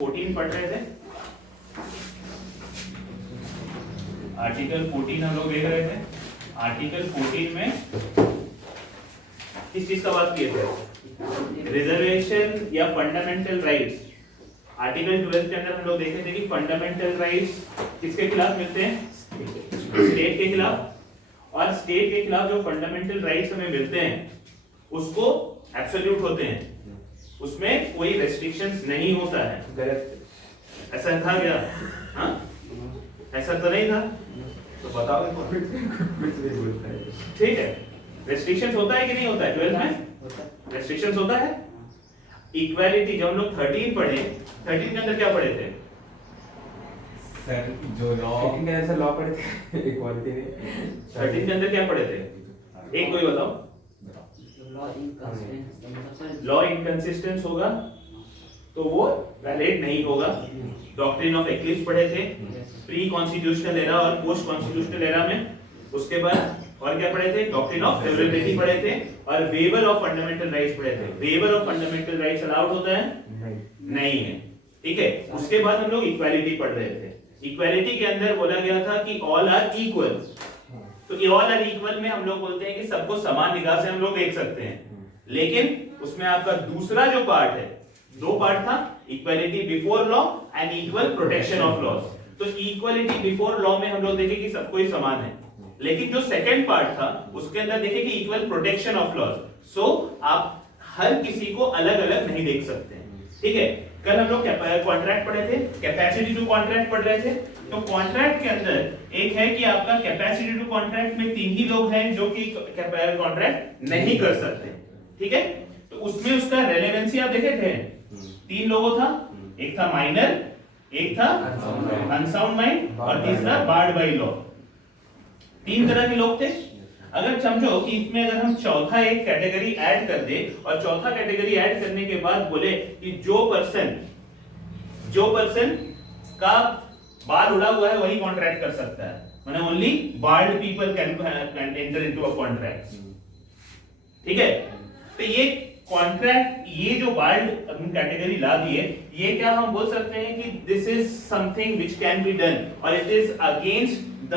14 पढ़ रहे थे। आर्टिकल 14 हम लोग देख रहे थे। आर्टिकल 14 में किस चीज का बात किए थे? रिजर्वेशन या फंडामेंटल राइट्स। आर्टिकल 12 के अंदर हम लोग देखे थे कि फंडामेंटल राइट्स किसके खिलाफ मिलते हैं? स्टेट के खिलाफ। और स्टेट के खिलाफ जो फंडामेंटल राइट्स हमें मिलते हैं उसको एब्सोल्यूट होते हैं, उसमें कोई रेस्ट्रिक्शंस नहीं होता है। गलत ऐसा था क्या? हाँ, ऐसा तो नहीं था। तो बताओ इनको। ठीक है, रेस्ट्रिक्शंस होता है कि नहीं होता है? 12 में रेस्ट्रिक्शंस होता है। इक्वालिटी, जब हम लोग 13 पढ़े, 13 के अंदर क्या पढ़े थे? सर जो लॉ के अंदर लॉ पढ़े थे इक्वालिटी में। 13 के अंदर क्या पढ़े थे? एक कोई बताओ। लॉ इनकंसिस्टेंस होगा तो वो वैलिड नहीं होगा। डॉक्ट्रिन ऑफ एक्लिप्स पढ़े थे, प्री कॉन्स्टिट्यूशनल एरा और पोस्ट कॉन्स्टिट्यूशनल एरा में। उसके बाद और क्या पढ़े थे? डॉक्ट्रिन ऑफ फेवरेबिलिटी पढ़े थे और वेवर ऑफ फंडामेंटल राइट्स पढ़े थे। Waiver of fundamental rights allowed होता है? नहीं है। ठीक है, उसके बाद हम लोग इक्वालिटी पढ़ रहे थे। इक्वालिटी के अंदर बोला गया था कि ऑल आर इक्वल। तो ऑल आर इक्वल में हम लोग बोलते हैं कि सबको समान निगाह से हम लोग देख सकते हैं। लेकिन उसमें आपका दूसरा जो पार्ट है, दो पार्ट था, equality before law and equal protection of laws. तो इक्वालिटी बिफोर लॉ में हम लोग देखे कि सबको ही समान है, लेकिन जो सेकंड पार्ट था उसके अंदर देखे कि इक्वल प्रोटेक्शन ऑफ लॉज। सो आप हर किसी को अलग अलग नहीं देख सकते। ठीक है, कल हम लोग कॉन्ट्रैक्ट पढ़े थे, कैपेसिटी टू कॉन्ट्रैक्ट पढ़ रहे थे। तो कॉन्ट्रैक्ट के अंदर एक है कि आपका कैपेसिटी टू कॉन्ट्रैक्ट में 3 ही लोग हैं जो कि कॉन्ट्रैक्ट नहीं कर सकते। ठीक है, तो उसमें उसका रेलेवेंसी आप देखे थे। 3 लोगों था, एक था माइनर, एक था अनसाउंड माइंड और तीसरा बार्ड बाय लॉ। 3 तरह के लोग थे। अगर समझो कि इसमें अगर हम चौथा एक कैटेगरी ऐड कर दे और चौथा कैटेगरी ऐड करने के बाद बोले कि जो पर्सन का बाल उड़ा हुआ है वही कॉन्ट्रैक्ट कर सकता है, माने only barred people can enter into a contract. ठीक है, तो ये कॉन्ट्रैक्ट, ये जो बार्ड कैटेगरी ला दी है, ये क्या हम बोल सकते हैं कि this is something which can be done और it is against the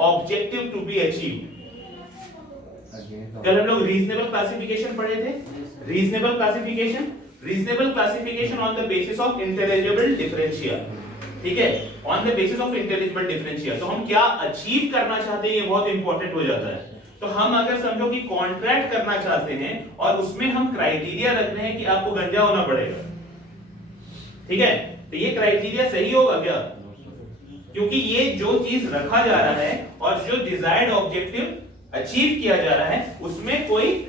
objective to be achieved. कल हम लोग रीजनेबल क्लासिफिकेशन पढ़े थे। Reasonable classification on the basis of intelligible differentia. ठीक है, on the basis of intelligible differentia. तो हम क्या अचीव करना चाहते हैं ये बहुत इंपॉर्टेंट हो जाता है। तो हम अगर समझो कि कॉन्ट्रैक्ट करना चाहते हैं और उसमें हम क्राइटेरिया रख रहे हैं कि आपको गंजा होना पड़ेगा, ठीक है, तो ये क्राइटेरिया सही होगा क्या? क्योंकि ये जो चीज रखा जा रहा है और जो डिजायर्ड ऑब्जेक्टिव अचीव किया जा रहा है उसमें कोई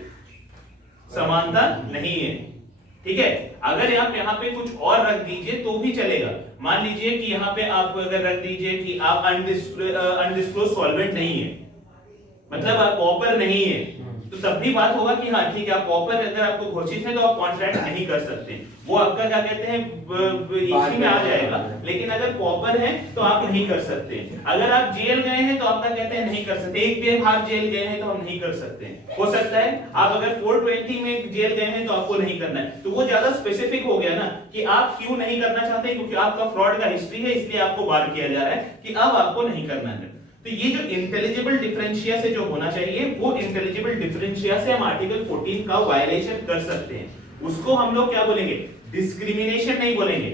समानता नहीं है। ठीक है, अगर आप यहाँ पे कुछ और रख दीजिए तो भी चलेगा। मान लीजिए कि यहाँ पे आप अगर रख दीजिए कि आप अनडिस्क्लोज सॉल्वेंट नहीं है, मतलब आप कॉपर नहीं है, तो तब भी बात होगा कि हाँ ठीक है, आप कॉपर अगर आपको घोषित है तो आप कॉन्ट्रैक्ट नहीं कर सकते, वो आपका क्या कहते हैं इसी में आ जाएगा। लेकिन अगर कॉपर है तो आप नहीं कर सकते। अगर आप जेल गए हैं तो आपका कहते हैं नहीं कर सकते। एक भी बार जेल गए हैं तो हम नहीं कर सकते। हो सकता है आप अगर 420 में जेल गए हैं तो आपको नहीं करना है। तो वो ज्यादा स्पेसिफिक हो गया ना कि आप क्यों नहीं करना चाहते, क्योंकि आपका फ्रॉड का हिस्ट्री है, इसलिए आपको बार किया जा रहा है कि अब आपको नहीं करना है। तो ये जो इंटेलिजिबल डिफरेंशिया से जो होना चाहिए, वो इंटेलिजिबल डिफरेंशिया से हम आर्टिकल 14 का वायलेशन कर सकते हैं। उसको हम लोग क्या बोलेंगे? डिस्क्रिमिनेशन नहीं बोलेंगे,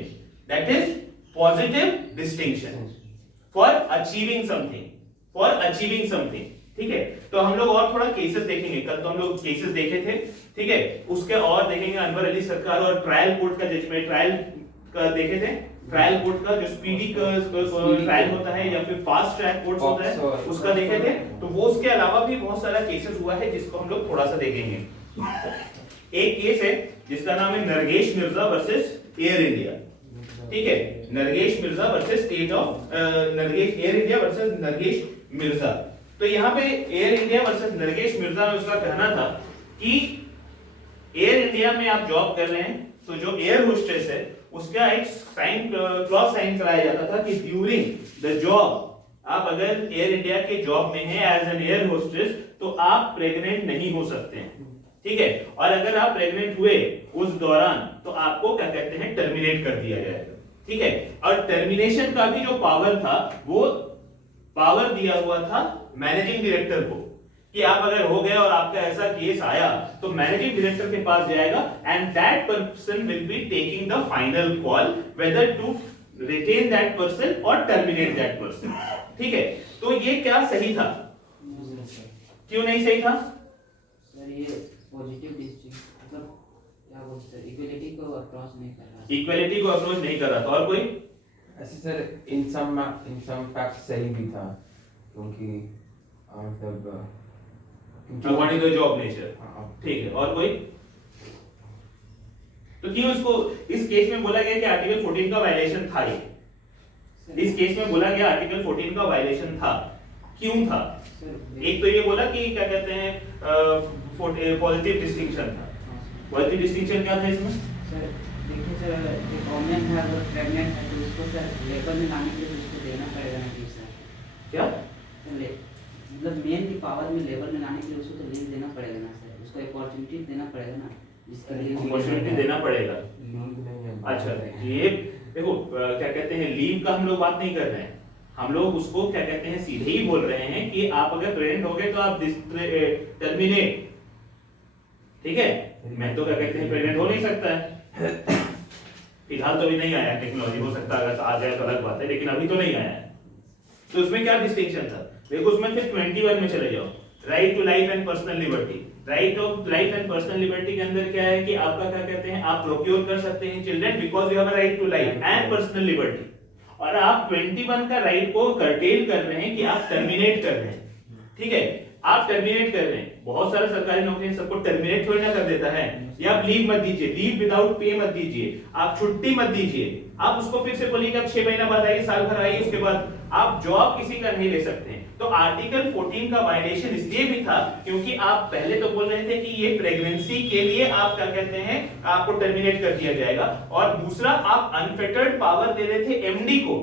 that is positive distinction for achieving something. ठीक है, तो हम लोग और थोड़ा केसेस देखेंगे। कल तो हम लोग केसेस देखे थे, ठीक है, उसके और देखेंगे अनवर अली सरकार और ट्रायल कोर्ट का जजमेंट, ट्रायल का देखे थे। ट्रायल कोर्ट का जो स्पीडी ट्रायल होता है या फिर फास्ट ट्रैक कोर्ट होता है, उसका देखे थे। तो वो उसके अलावा भी बहुत सारा केसेस हुआ है जिसको हम लोग थोड़ा सा देखेंगे। एक केस है जिसका नाम है Nargesh Mirza versus Air India. ठीक है, Nargesh Mirza versus state of Air India versus Nargesh Mirza. तो यहाँ पे Air India versus Nargesh Mirza में उसका कहना था कि एयर इंडिया में आप जॉब कर रहे हैं तो जो एयर होस्टेस है उसका एक साइन, क्लॉज साइन कराया जाता था कि ड्यूरिंग द जॉब, आप अगर एयर इंडिया के जॉब में हैं एज एन एयर होस्टेस तो आप प्रेग्नेंट नहीं हो सकते हैं। ठीक है, और अगर आप प्रेग्नेंट हुए उस दौरान तो आपको क्या कहते हैं, टर्मिनेट कर दिया जाएगा। ठीक है। और टर्मिनेशन का भी जो पावर था वो पावर दिया हुआ था मैनेजिंग डायरेक्टर को कि आप अगर हो गए और आपका ऐसा केस आया तो मैनेजिंग डायरेक्टर के पास जाएगा and that person will be taking the final call whether to retain that person और टर्मिनेट दैट पर्सन। ठीक है, तो ये क्या सही था? क्यों नहीं सही था सर? ये पॉजिटिव डिस्ट्रिक्ट मतलब क्या बोलते हैं, इक्वलिटी को अप्रोच नहीं कर रहा। इक्वालिटी को अप्रोच नहीं कर रहा था। और कोई ऐसे सर इन सम फैक्ट सही भी था क्योंकि मतलब अकॉर्डिंग टू जॉब नेचर। हाँ। ठीक है, और कोई? तो क्यों इसको इस केस में बोला गया कि आर्टिकल 14 का वायलेशन था? ये इस केस में बोला गया आर्टिकल 14 का वायलेशन था, क्यों था? एक तो ये बोला कि क्या कहते हैं पॉजिटिव डिस्टिंक्शन था। पॉजिटिव डिस्टिंक्शन क्या था इसमें? सर देखिए सर, एक वोमेन है अगर प्रेग्नेंट है तो उसको सर लेबर में लाने के लिए उसको देना पड़ेगा ना लीव सर। क्या मतलब मेन की पावर में लेबर में लाने के लिए उसको तो लीव देना पड़ेगा ना सर, उसको अपॉर्चुनिटी देना पड़ेगा ना जिसके लिए अपॉर्चुनिटी देना पड़ेगा। लीव नहीं है। अच्छा, ये देखो क्या कहते हैं, लीव का हम लोग बात नहीं कर रहे हैं, हम लोग उसको क्या कहते हैं सीधे ही बोल रहे हैं कि आप अगर प्रेग्नेंट हो गए तो आप टर्मिनेट। ठीक है, मैं तो क्या कहते हैं प्रेग्नेंट हो नहीं सकता है फिलहाल तो अभी नहीं आया टेक्नोलॉजी, हो सकता है अगर आ जाए तो अलग बात है, लेकिन अभी तो नहीं आया है। तो उसमें क्या डिस्टिंक्शन था? देखो उसमें फिर 21 में चले जाओ, right to life and personal liberty. Right of life and personal liberty के अंदर क्या है कि आपका क्या कहते हैं, आप प्रोक्योर कर सकते हैं children because you have a right to life and personal liberty. और आप 21 का राइट को कर्टेल कर रहे हैं कि आप टर्मिनेट कर रहे हैं। ठीक है, आप टर्मिनेट कर रहे हैं। बहुत सारा सरकारी नौकरी सबको टर्मिनेट थोड़ी ना कर देता है, या आप लीव मत दीजिए, लीव विदाउट पे मत दीजिए, आप छुट्टी मत दीजिए, आप उसको फिर से बोलिए कि आप 6 महीना बाद आइए, साल भर आइए, उसके बाद आप जॉब किसी का नहीं ले सकते हैं। तो आर्टिकल 14 का वायलेशन इसलिए भी था क्योंकि आप पहले तो बोल रहे थे कि ये प्रेगनेंसी के लिए आप क्या कहते हैं आपको टर्मिनेट कर दिया जाएगा, और दूसरा आप अनफेटर्ड पावर दे रहे थे एमडी को।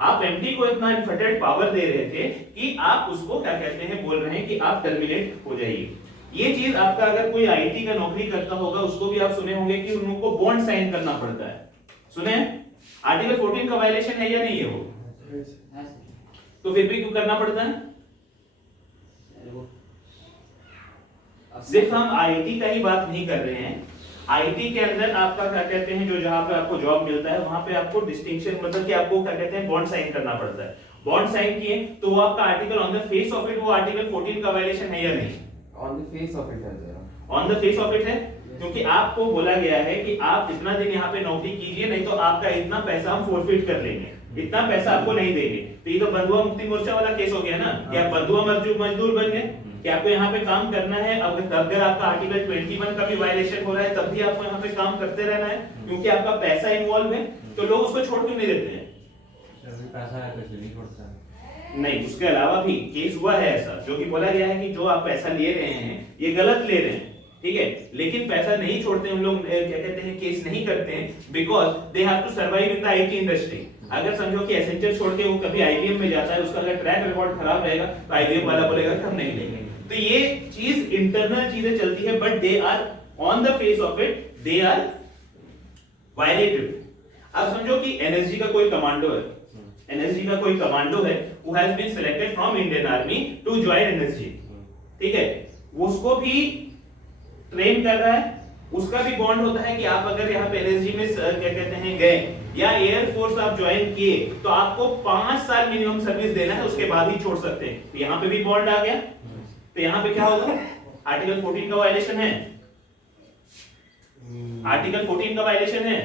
आप एमडी को इतना अनफेटर्ड पावर दे रहे थे कि आप उसको क्या कहते हैं बोल रहे हैं कि आप टर्मिनेट हो जाइए। ये चीज आपका अगर कोई आईटी का नौकरी करता होगा उसको भी आप सुने होंगे कि उनको बॉन्ड साइन करना पड़ता है। सुने? आर्टिकल 14 का वायलेशन है या नहीं है वो? तो फिर भी क्यों करना पड़ता है? सिर्फ हम आईटी का ही बात नहीं कर रहे हैं, आईटी के अंदर आपका क्या कहते हैं जो जहां पे आपको जॉब मिलता है वहां पे आपको डिस्टिंक्शन मतलब कि आपको क्या कहते हैं बॉन्ड साइन करना पड़ता है। बॉन्ड साइन किए तो वो आपका article on the face of it वो आर्टिकल 14 का वायलेशन है या नहीं? On the face of it है sir, on the face of it है, क्योंकि आपको बोला गया है कि आप इतना दिन यहाँ पे नौकरी कीजिए नहीं तो आपका इतना पैसा हम फोरफिट कर लेंगे, इतना पैसा आपको नहीं देंगे। तो ये तो बंधुआ मुक्ति मोर्चा वाला केस हो गया ना कि आप बंधुआ मजदूर बन गए कि आपको यहाँ पे काम करना है। अब अगर आपका आर्टिकल 21 का भी वायलेशन हो रहा है तब भी आपको यहाँ पे काम करते रहना है क्योंकि आपका पैसा इन्वॉल्व है, तो लोग उसको छोड़ क्यों नहीं देते हैं? पैसा है तो नहीं छोड़ता नहीं, उसके अलावा भी केस हुआ है ऐसा जो कि बोला गया है कि जो आप पैसा ले रहे हैं ये गलत ले रहे हैं, ठीक है, लेकिन पैसा नहीं छोड़ते उन लोग क्या कहते हैं केस नहीं करते हैं because they have to survive in the IT industry. अगर समझो कि एसेंचर छोड़ के वो कभी आईबीएम में जाता है, उसका अगर ट्रैक रिकॉर्ड खराब रहेगा तो आईबीएम वाला बोलेगा कि हम नहीं लेंगे। तो ये चीज इंटरनल चीजें चलती है but they are on the face of it they are violated. अब समझो कि एनएसजी का कोई कमांडो है, एनएसजी का कोई कमांडो है who has been selected from Indian Army to join NSG, ठीक है, उसको भी ट्रेन कर रहा है, उसका भी बॉन्ड होता है कि आप अगर यहाँ पे एनएसजी में क्या कहते हैं गए या एयर फोर्स आप ज्वाइन किए तो आपको 5 साल मिनिमम सर्विस देना है, उसके बाद ही छोड़ सकते हैं। तो यहाँ पे भी बॉन्ड आ गया, तो यहाँ पे क्या होगा? आर्टिकल 14 का वायलेशन है, आर्टिकल 14 का वायलेशन है।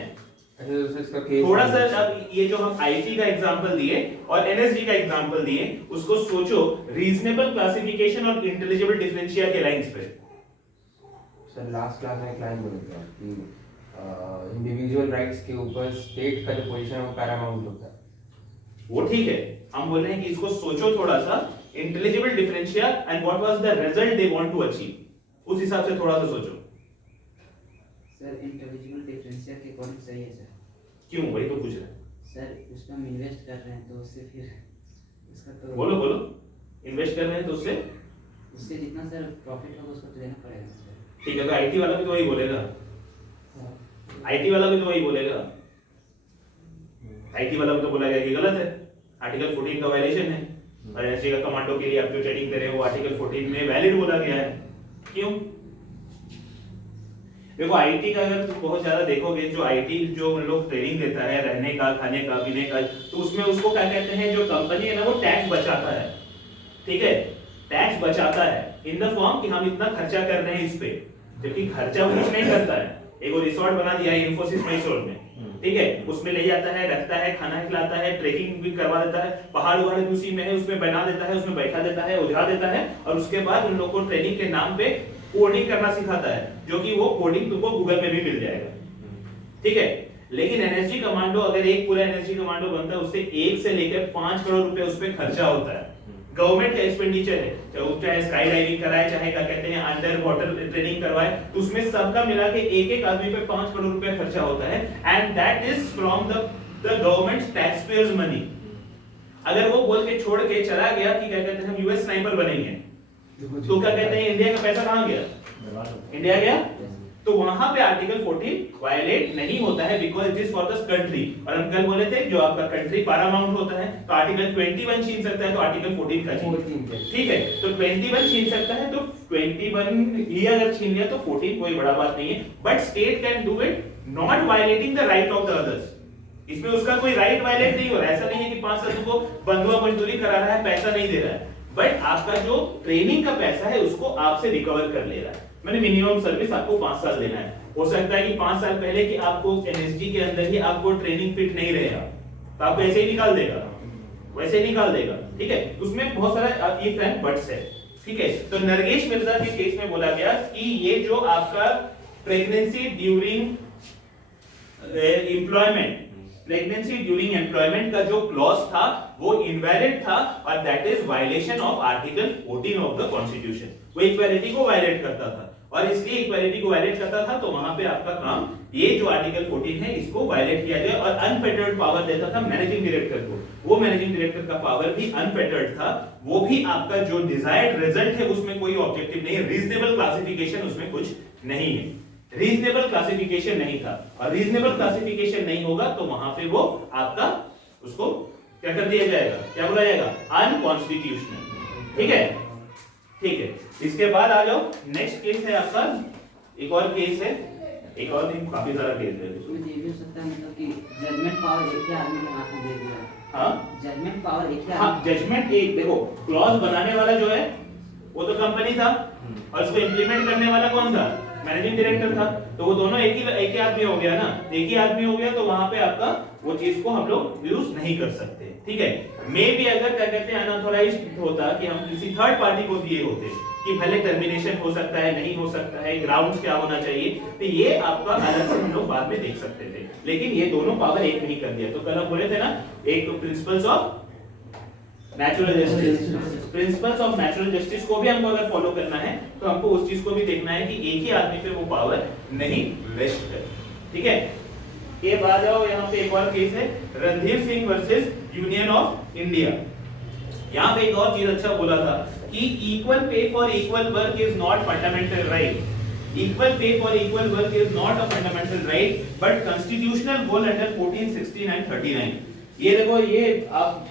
थोड़ा सा अब ये जो हम आईटी का एग्जांपल दिए और एनएसजी का एग्जांपल दिए उसको सोचो रीजनेबल क्लासिफिकेशन और इंटेलिजिबल डिफरेंशिया के लाइंस पे। सर लास्ट क्लास में एक लाइन बोला था कि इंडिविजुअल राइट्स के ऊपर स्टेट का जो पोजीशन है वो पैरामाउंट होता है। वो ठीक है, हम बोल रहे हैं कि इसको सोचो थोड़ा सा, intelligible differentia and what was the result they want to achieve, उस हिसाब से थोड़ा सा सोचो। सर इंटेलिजिबल डिफरेंशिया के अकॉर्डिंग सही है सर। क्यों? वही तो पूछ रहे हैं सर, उसमें हम इन्वेस्ट कर रहे हैं तो उससे फिर उसका तो बोलो बोलो, इन्वेस्ट कर रहे हैं तो उससे उससे जितना सर प्रॉफिट होगा उसको तो देना पड़ेगा सर। ठीक है, तो आईटी वाला भी तो वही बोलेगा, आईटी वाला भी तो वही बोलेगा। आईटी वाला तो बोला गया कि गलत है, आर्टिकल 14 का वायलेशन है, और एनएसजी का कमांडो के लिए आप जो ट्रेनिंग दे रहे हो वो आर्टिकल 14 में वैलिड बोला गया है। क्यों? देखो आईटी का अगर बहुत ज्यादा देखोगे, जो आईटी जो उन लोग ट्रेनिंग देता है रहने का, खाने का, पीने का, तो उसमें उसको क्या कहते हैं, जो कंपनी है ना वो टैक्स बचाता है, ठीक है, टैक्स बचाता है इन द फॉर्म कि हम इतना खर्चा कर रहे हैं इस पे, जबकि खर्चा वो कुछ नहीं करता है। एक वो रिसोर्ट बना दिया है इंफोसिस मैसूर में, ठीक है, उसमें ले जाता है, रखता है, खाना खिलाता है, ट्रेकिंग भी करवा देता है, पहाड़ वहाड़ भी उसी में है, उसमें बना देता है, उसमें बैठा देता है, उजरा देता है, और उसके बाद उन लोगों को ट्रेनिंग के नाम पे कोडिंग करना सिखाता है, जो कि वो कोडिंग तुमको गूगल पे भी मिल जाएगा, ठीक है। लेकिन एनएसजी कमांडो, अगर एक पूरा एनएसजी कमांडो बनता है, उससे 1 से लेकर 5 करोड़ रुपए उस पे खर्चा होता है, गवर्नमेंट का एक्सपेंडिचर है, चाहे स्काई डाइविंग कराए, चाहे क्या कहते हैं अंडर वाटर ट्रेनिंग करवाए, तो उसमें सबका मिला के एक आदमी पे 5 करोड़ रुपए खर्चा होता है, and that is from the government tax payers money. अगर वो बोल के छोड़ के चला गया कि क्या कहते हैं हम यूएस स्नाइपर बनेंगे, तो क्या कहते हैं इंडिया का पैसा कहां गया? इंडिया गया। तो वहां पे आर्टिकल 14 वायलेट नहीं होता है, because it is for the country. और हम कल बोले थे जो आपका कंट्री पैरामाउंट होता है, तो आर्टिकल 21 छीन सकता है, तो आर्टिकल 14 का छीन, ठीक है, तो 21 छीन सकता है, तो 21 ही अगर छीन लिया तो 14 कोई बड़ा बात नहीं है, but state can do it not violating the right of the others. इसमें उसका कोई राइट वायलेट नहीं हो रहा है, ऐसा नहीं है कि 5 साल को बंधुआ मजदूरी करा रहा है, पैसा नहीं दे रहा है, बट आपका जो ट्रेनिंग का पैसा है उसको आपसे रिकवर कर ले रहा है। मैंने मिनिमम सर्विस आपको 5 साल देना है, हो सकता है कि 5 साल पहले कि आपको एनएसजी के अंदर ही आपको ट्रेनिंग फिट नहीं रहेगा, तो आपको ऐसे ही निकाल देगा, वैसे ही निकाल देगा, ठीक है। उसमें बहुत सारा इफ एंड बट्स है, ठीक है। तो नरगेश मिर्जा के केस में बोला गया कि ये जो आपका प्रेगनेंसी ड्यूरिंग एम्प्लॉयमेंट का जो क्लॉज था वो इनवैलिड था, और that is violation of article 14 of the constitution. वो इक्वालिटी को वायलेट करता था, और इसलिए इक्वालिटी को वायलेट करता था, तो वहां पे आपका काम ये जो आर्टिकल 14 है इसको वायलेट किया जाए, और अनफेटर्ड पावर देता था मैनेजिंग डायरेक्टर को। वो मैनेजिंग डायरेक्टर का पावर भी अनफेटर्ड था, वो भी आपका जो डिजायर्ड रिजल्ट है उसमें कोई ऑब्जेक्टिव नहीं है, रीजनेबल क्लासिफिकेशन उसमें कुछ नहीं है, रीजनेबल क्लासिफिकेशन नहीं था, और रीजनेबल क्लासिफिकेशन नहीं होगा तो वहां पे वो आपका उसको क्या कर दिया जाएगा, क्या बोला जाएगा, अनकॉन्स्टिट्यूशनल, ठीक है, ठीक है। इसके बाद आ जाओ, नेक्स्ट केस है आपका, एक और केस है, एक और नहीं काफी सारा केस है इसमें ये भी हो सकता है मतलब कि जजमेंट पावर एक ही आदमी के हाथ में दे दिया। हाँ, जजमेंट पावर एक ही हाँ, आदमी, जजमेंट एक, देखो क्लॉज बनाने वाला जो है वो तो कंपनी था, और उसको इंप्लीमेंट करने वाला कौन था, मैनेजिंग डायरेक्टर था, तो वो दोनों एक ही आदमी हो गया ना, एक ही आदमी हो गया, तो वहां पे आपका वो चीज को हम लोग यूज नहीं कर सकते, ठीक है। मे भी अगर क्या कहते हैं अनऑथराइज्ड होता कि हम किसी थर्ड पार्टी को दिए होते कि भले टर्मिनेशन हो सकता है, नहीं हो सकता है, ग्राउंड्स क्या होना चाहिए, तो ये आपका अलग से हम लोग बाद में देख सकते थे, लेकिन ये दोनों पावर एक में ही कर दिया। तो कल हम बोले थे ना, एक तो principles of natural justice, principles of natural justice को भी हमको अगर फॉलो करना है तो हमको उस चीज को भी देखना है कि एक ही आदमी पे वो पावर नहीं वेस्ट है, ठीक है। ये बात आओ, यहाँ पे एक और केस है, Randhir Singh versus union of India. यहाँ पे एक और चीज अच्छा बोला था कि equal pay for equal work is not fundamental right. Equal pay for equal work is not a fundamental right, but constitutional goal under 14, 16 and 39। ये देखो, ये आप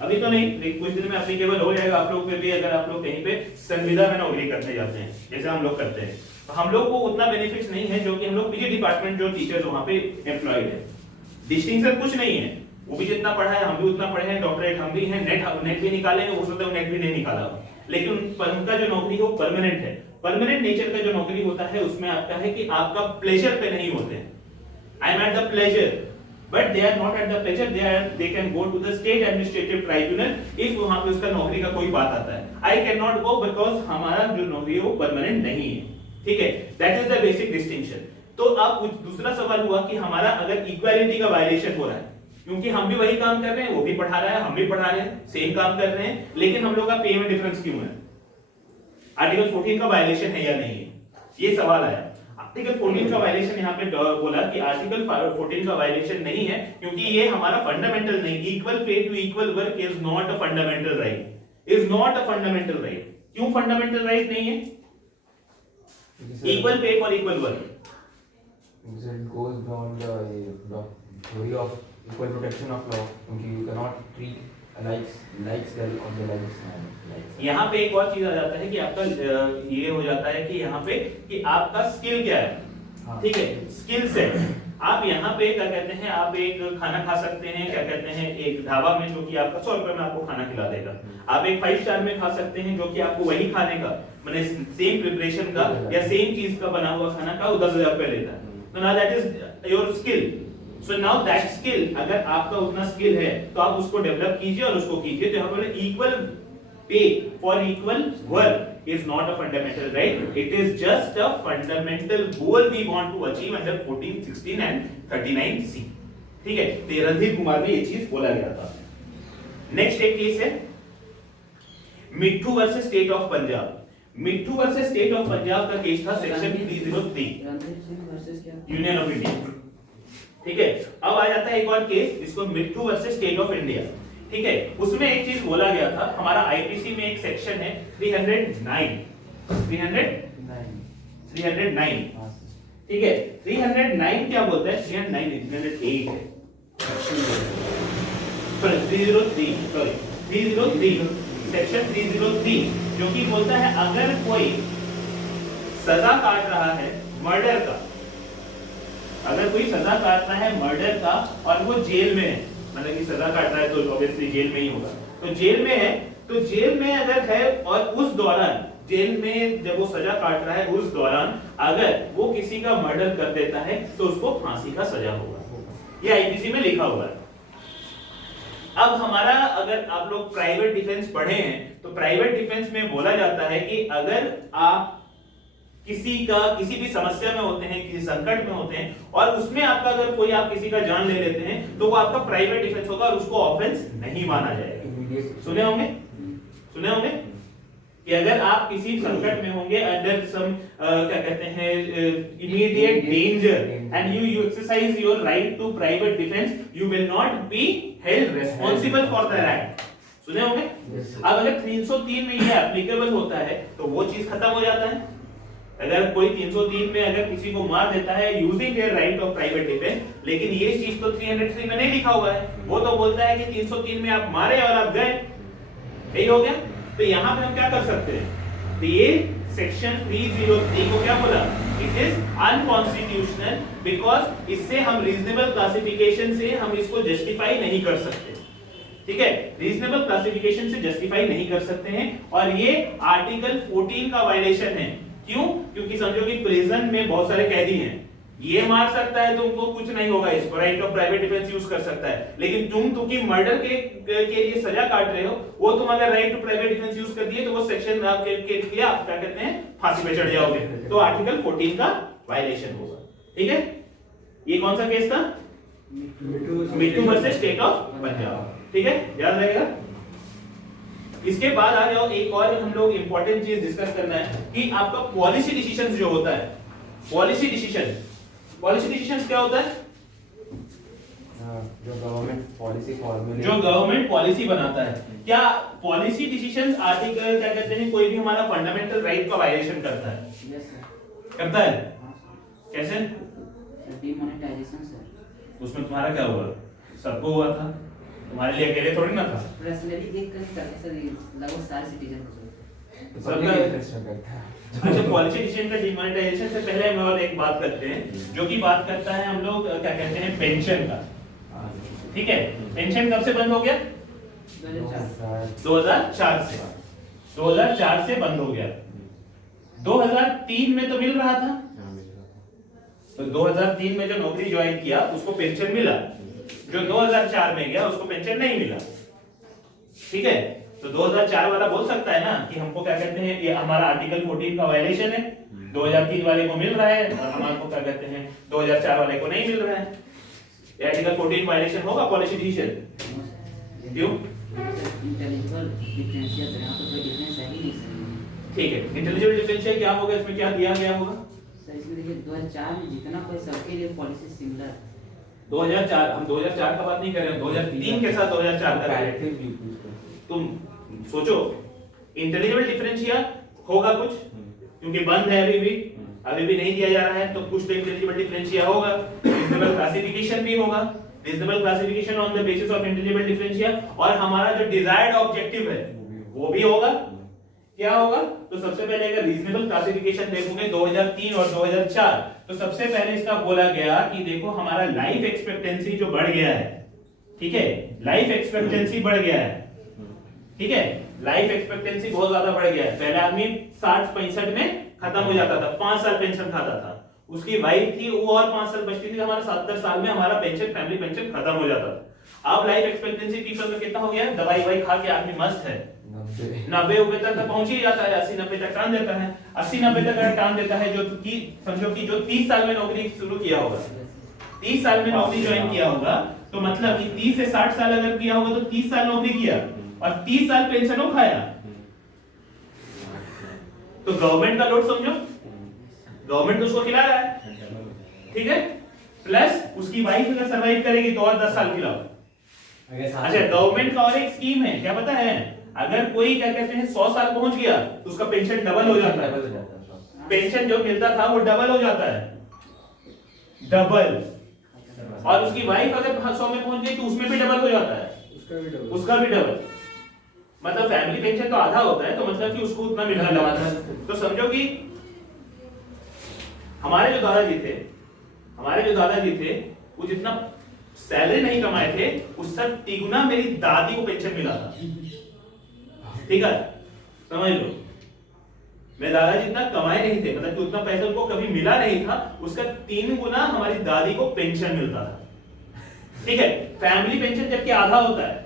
अभी तो नहीं, लेकिन कुछ दिन में एप्लीकेबल हो जाएगा आप लोग पे भी, अगर आप लोग कहीं पे संविदा में नौकरी करने जाते हैं जैसे हम लोग करते हैं, तो हम लोग को उतना बेनिफिट्स नहीं है जो कि हम लोग पीजी डिपार्टमेंट जो टीचर्स वहां पे एम्प्लॉयड है, डिस्टिंक्शन कुछ नहीं है, वो भी जितना पढ़ा है हम भी उतना पढ़े हैं, डॉक्टरेट हम भी हैं, नेट भी निकालेंगे, हो सकता है नेट भी नहीं निकाला, लेकिन उनका जो नौकरी है वो परमानेंट है। परमानेंट नेचर का जो नौकरी होता है उसमें आपका है कि आपका प्लेजर पे नहीं होते, I am at the pleasure, but they are not at the pleasure, they can go to the state administrative tribunal if वहां पे उसका नौकरी का कोई बात आता है। I cannot go because हमारा जो नौकरी है वो परमानेंट नहीं है, ठीक है, that is the basic distinction। तो अब दूसरा सवाल हुआ कि हमारा अगर इक्वालिटी का वायलेशन हो रहा है, क्योंकि हम भी वही काम कर रहे हैं, वो भी पढ़ा रहा है, हम भी पढ़ा रहे हैं, सेम काम कर रहे हैं, लेकिन हम लोग का पे में डिफरेंस क्यों है? आर्टिकल 14 का वायलेशन है या नहीं है, ये सवाल आया। आर्टिकल 14 का वायलेशन यहाँ पे बोला कि आर्टिकल 14 का वायलेशन नहीं है क्योंकि ये हमारा फंडामेंटल नहीं, equal pay to equal work is not a fundamental right, is not a fundamental right. क्यों फंडामेंटल राइट नहीं है? Equal pay for equal work, because it goes beyond the theory of equal protection of law, क्योंकि you cannot treat likes girl of the likes man. यहाँ पे एक और चीज आ जाता है कि आपका ये हो जाता है कि यहाँ पे कि आपका स्किल क्या है, हाँ। ठीक है, स्किल सेट। आप यहाँ पे क्या कहते हैं, आप एक खाना खा सकते हैं, क्या कहते हैं, एक ढाबा में जो कि आपका 100 रुपए में आपको खाना खिला देगा। आप एक 5 स्टार में खा सकते हैं जो कि आपको वही खाने का माने सेम प्रिपरेशन का या सेम चीज का बना हुआ खाना का वो 10,000 रुपए लेता है। तो now that is your skill. So now that skill, अगर आपका उतना स्किल है तो आप उसको डेवलप कीजिए और उसको कीजिए। तो यहाँ पर equal pay for equal work is not a fundamental right, it is just a fundamental goal we want to achieve under 14, 16 and 39C। ठीक है, तो रणधीर कुमार में ये चीज बोला गया था। नेक्स्ट एक केस है मिट्ठू versus state of Punjab. Mitthu versus state of Punjab का केस था सेक्शन 303 यूनियन ऑफ इंडिया। ठीक है, अब आ जाता है एक और केस जिसको मिट्ठू वर्सेस स्टेट ऑफ इंडिया। ठीक है, उसमें एक चीज बोला गया था, हमारा आईपीसी में एक सेक्शन है 309। ठीक है, 309 क्या बोलता है, 308 है, सॉरी 303 सेक्शन 303 जो कि बोलता है अगर कोई सजा काट रहा है मर्डर का, अगर कोई सजा काट रहा है मर्डर का और वो जेल में है, मतलब कि सजा काट रहा है तो ऑब्वियसली जेल में ही होगा, तो जेल में है, तो जेल में अगर है और उस दौरान जेल में जब वो सजा काट रहा है उस दौरान अगर वो किसी का मर्डर कर देता है तो उसको फांसी का सजा होगा। ये आईपीसी में लिखा हुआ है। अब हमारा अगर आप लोग प्राइवेट डिफेंस पढ़े हैं तो प्राइवेट डिफेंस में बोला जाता है कि अगर आप किसी भी समस्या में होते हैं, किसी संकट में होते हैं और उसमें आपका अगर कोई आप किसी का जान ले लेते हैं तो वो आपका प्राइवेट डिफेंस होगा और उसको ऑफेंस नहीं माना जाएगा। सुने होंगे कि अगर आप किसी संकट में होंगे अंडर सम क्या कहते हैं immediate danger and you exercise your right to private defence, you will not be held responsible for that act. सुने होंगे? अब अगर 303 में ये एप्लीकेबल होता है तो वो चीज खत्म हो जाता है। अगर कोई 303 में अगर किसी को मार देता है using their right of private defence, लेकिन ये चीज तो 303 में नहीं लिखा हुआ है, वो तो बोलता है कि 303 में आप मारे और आप गए, यही हो गया। तो यहाँ पे हम क्या कर सकते हैं, तो ये सेक्शन 303 को क्या बोला, इट इज अनकॉन्स्टिट्यूशनल बिकॉज इससे हम रीजनेबल क्लासिफिकेशन से हम इसको जस्टिफाई नहीं कर सकते। ठीक है, रीजनेबल क्लासिफिकेशन से जस्टिफाई नहीं कर सकते हैं और ये आर्टिकल 14 का वायलेशन है। क्यों? क्योंकि समझो कि प्रिजन में बहुत सारे कैदी हैं, ये मार सकता है तो उनको कुछ नहीं होगा, इसको right of private defence use कर सकता है, लेकिन तुम की मर्डर के लिए सजा काट रहे हो, वो तुम अगर right to private defence use कर दिए तो वो सेक्शन आपके लिए आप क्या कहते हैं फांसी पे चढ़ जाओगे, तो आर्टिकल 14 का वायलेशन होगा। ठीक है, ये कौन सा केस था, मिट्ठू वर्सेस स्टेट ऑफ पंजाब। ठीक है, याद रहेगा। इसके बाद आ जाओ, एक और हम लोग इंपॉर्टेंट चीज डिस्कस करना है कि आपका पॉलिसी डिसीजंस जो होता है, पॉलिसी डिसीजंस क्या होता है, जो गवर्नमेंट पॉलिसी फॉर्मूले, जो गवर्नमेंट पॉलिसी बनाता है। क्या पॉलिसी डिसीजंस आर्टिकल क्या कहते हैं, कोई भी हमारा फंडामेंटल राइट का वायलेशन करता है? Yes sir. करता है? कैसे? Demonetisation sir. उसमें तुम्हारा क्या हुआ? सबको हुआ था, तुम्हारे लिए अकेले थोड़ी ना था। पर्सनली देख कर करके सर लगभग सारे सिटीजन को सबका इंटरेस्ट करता है। अच्छा, पॉलिसी डिसीजन का डिमोनेटाइजेशन से पहले हम और एक बात करते हैं जो कि बात करता है हम लोग क्या कहते हैं पेंशन का। ठीक है, पेंशन कब से बंद हो गया? 2004 से। 2004 से बंद हो गया। 2003 में तो मिल रहा था, तो 2003 में जो नौकरी ज्वाइन किया उसको पेंशन मिला, जो 2004 में गया उसको पेंशन नहीं मिला। ठीक है, तो 2004 वाला बोल सकता है ना कि हमको क्या कहते हैं, ये हमारा आर्टिकल 14 का वायलेशन है, 2003 वाले को मिल रहा है और हमको क्या कहते हैं 2004 वाले को नहीं मिल रहा है। ये आर्टिकल 14 वायलेशन होगा पॉलिसी डिसीजन। क्यों? इंटेलिजिबल डिफरेंशियल सर, यहां तो कोई डिफरेंस है ही नहीं सर। ठीक है, इंटेलिजिबल डिफरेंशियल क्या होगा, इसमें क्या दिया गया होगा सर? इसमें देखिए 2004 में जितना कोई सबके लिए पॉलिसी सिमिलर। 2004, हम 2004 का बात नहीं कर रहे हैं, 2003 के साथ 2004 कर रहे हैं। तुम सोचो इंटेलिजिबल डिफरेंशियल होगा कुछ, क्योंकि बंद है अभी भी नहीं दिया जा रहा है, तो कुछ तो इंटेलिजिबल डिफरेंशियल होगा, रीजनेबल क्लासिफिकेशन भी होगा। Reasonable classification on the basis of intelligible differentia, और हमारा जो डिजायर्ड ऑब्जेक्टिव है वो भी होगा। क्या होगा? तो सबसे पहले अगर रीजनेबल क्लासिफिकेशन देखोगे 2003 और 2004, तो सबसे पहले इसका बोला गया कि देखो हमारा लाइफ एक्सपेक्टेंसी जो बढ़ गया है, ठीक है, लाइफ एक्सपेक्टेंसी बढ़ गया है, ठीक है, लाइफ एक्सपेक्टेंसी बहुत ज्यादा बढ़ गया है। पहले आदमी 60-65 में खत्म हो जाता था, 5 साल पेंशन खाता था, उसकी वाइफ थी वो और 5 साल बचती थी, हमारा 70 साल में हमारा पेंशन, फैमिली पेंशन खत्म हो जाता था। अब लाइफ एक्सपेक्टेंसी पीपल में कितना हो गया है? दवाई वही खा के आदमी मस्त है, 90 तक पहुंच ही जाता है, 80-90 तक टान देता है, 80-90 तक अगर टान देता है, जो कि समझो कि जो 30 साल में नौकरी शुरू किया होगा, 30 साल में नौकरी ज्वाइन किया होगा, तो मतलब कि 30 से 60 साल अगर किया होगा तो 30 साल नौकरी किया और 30 साल पेंशन खाया, तो गवर्नमेंट का लोड समझो, गवर्नमेंट तो उसको खिला रहा है, ठीक है, प्लस उसकी वाइफ अगर सर्वाइव करेगी तो और 10 साल खिलाओ। अच्छा, गवर्नमेंट का और एक स्कीम है, क्या पता है? अगर कोई क्या कहते हैं 100 साल पहुंच गया तो उसका पेंशन डबल हो जाता है, पेंशन जो मिलता था वो डबल हो जाता है, डबल। और उसकी वाइफ अगर 100 में पहुंच गई तो उसमें भी डबल हो जाता है, उसका भी डबल। मतलब फैमिली पेंशन तो आधा होता है, तो मतलब कि उसको उतना मिलना लगा था। तो समझो कि हमारे जो दादाजी थे वो जितना सैलरी नहीं कमाए थे उससे तिगुना मेरी दादी को पेंशन मिला था, ठीक है, समझ लो। मेरे दादाजी इतना कमाए नहीं थे, मतलब कि उतना पैसा उनको कभी मिला नहीं था, उसका 3 गुना हमारी दादी को पेंशन मिलता था, ठीक है। फैमिली पेंशन जबकि आधा होता है,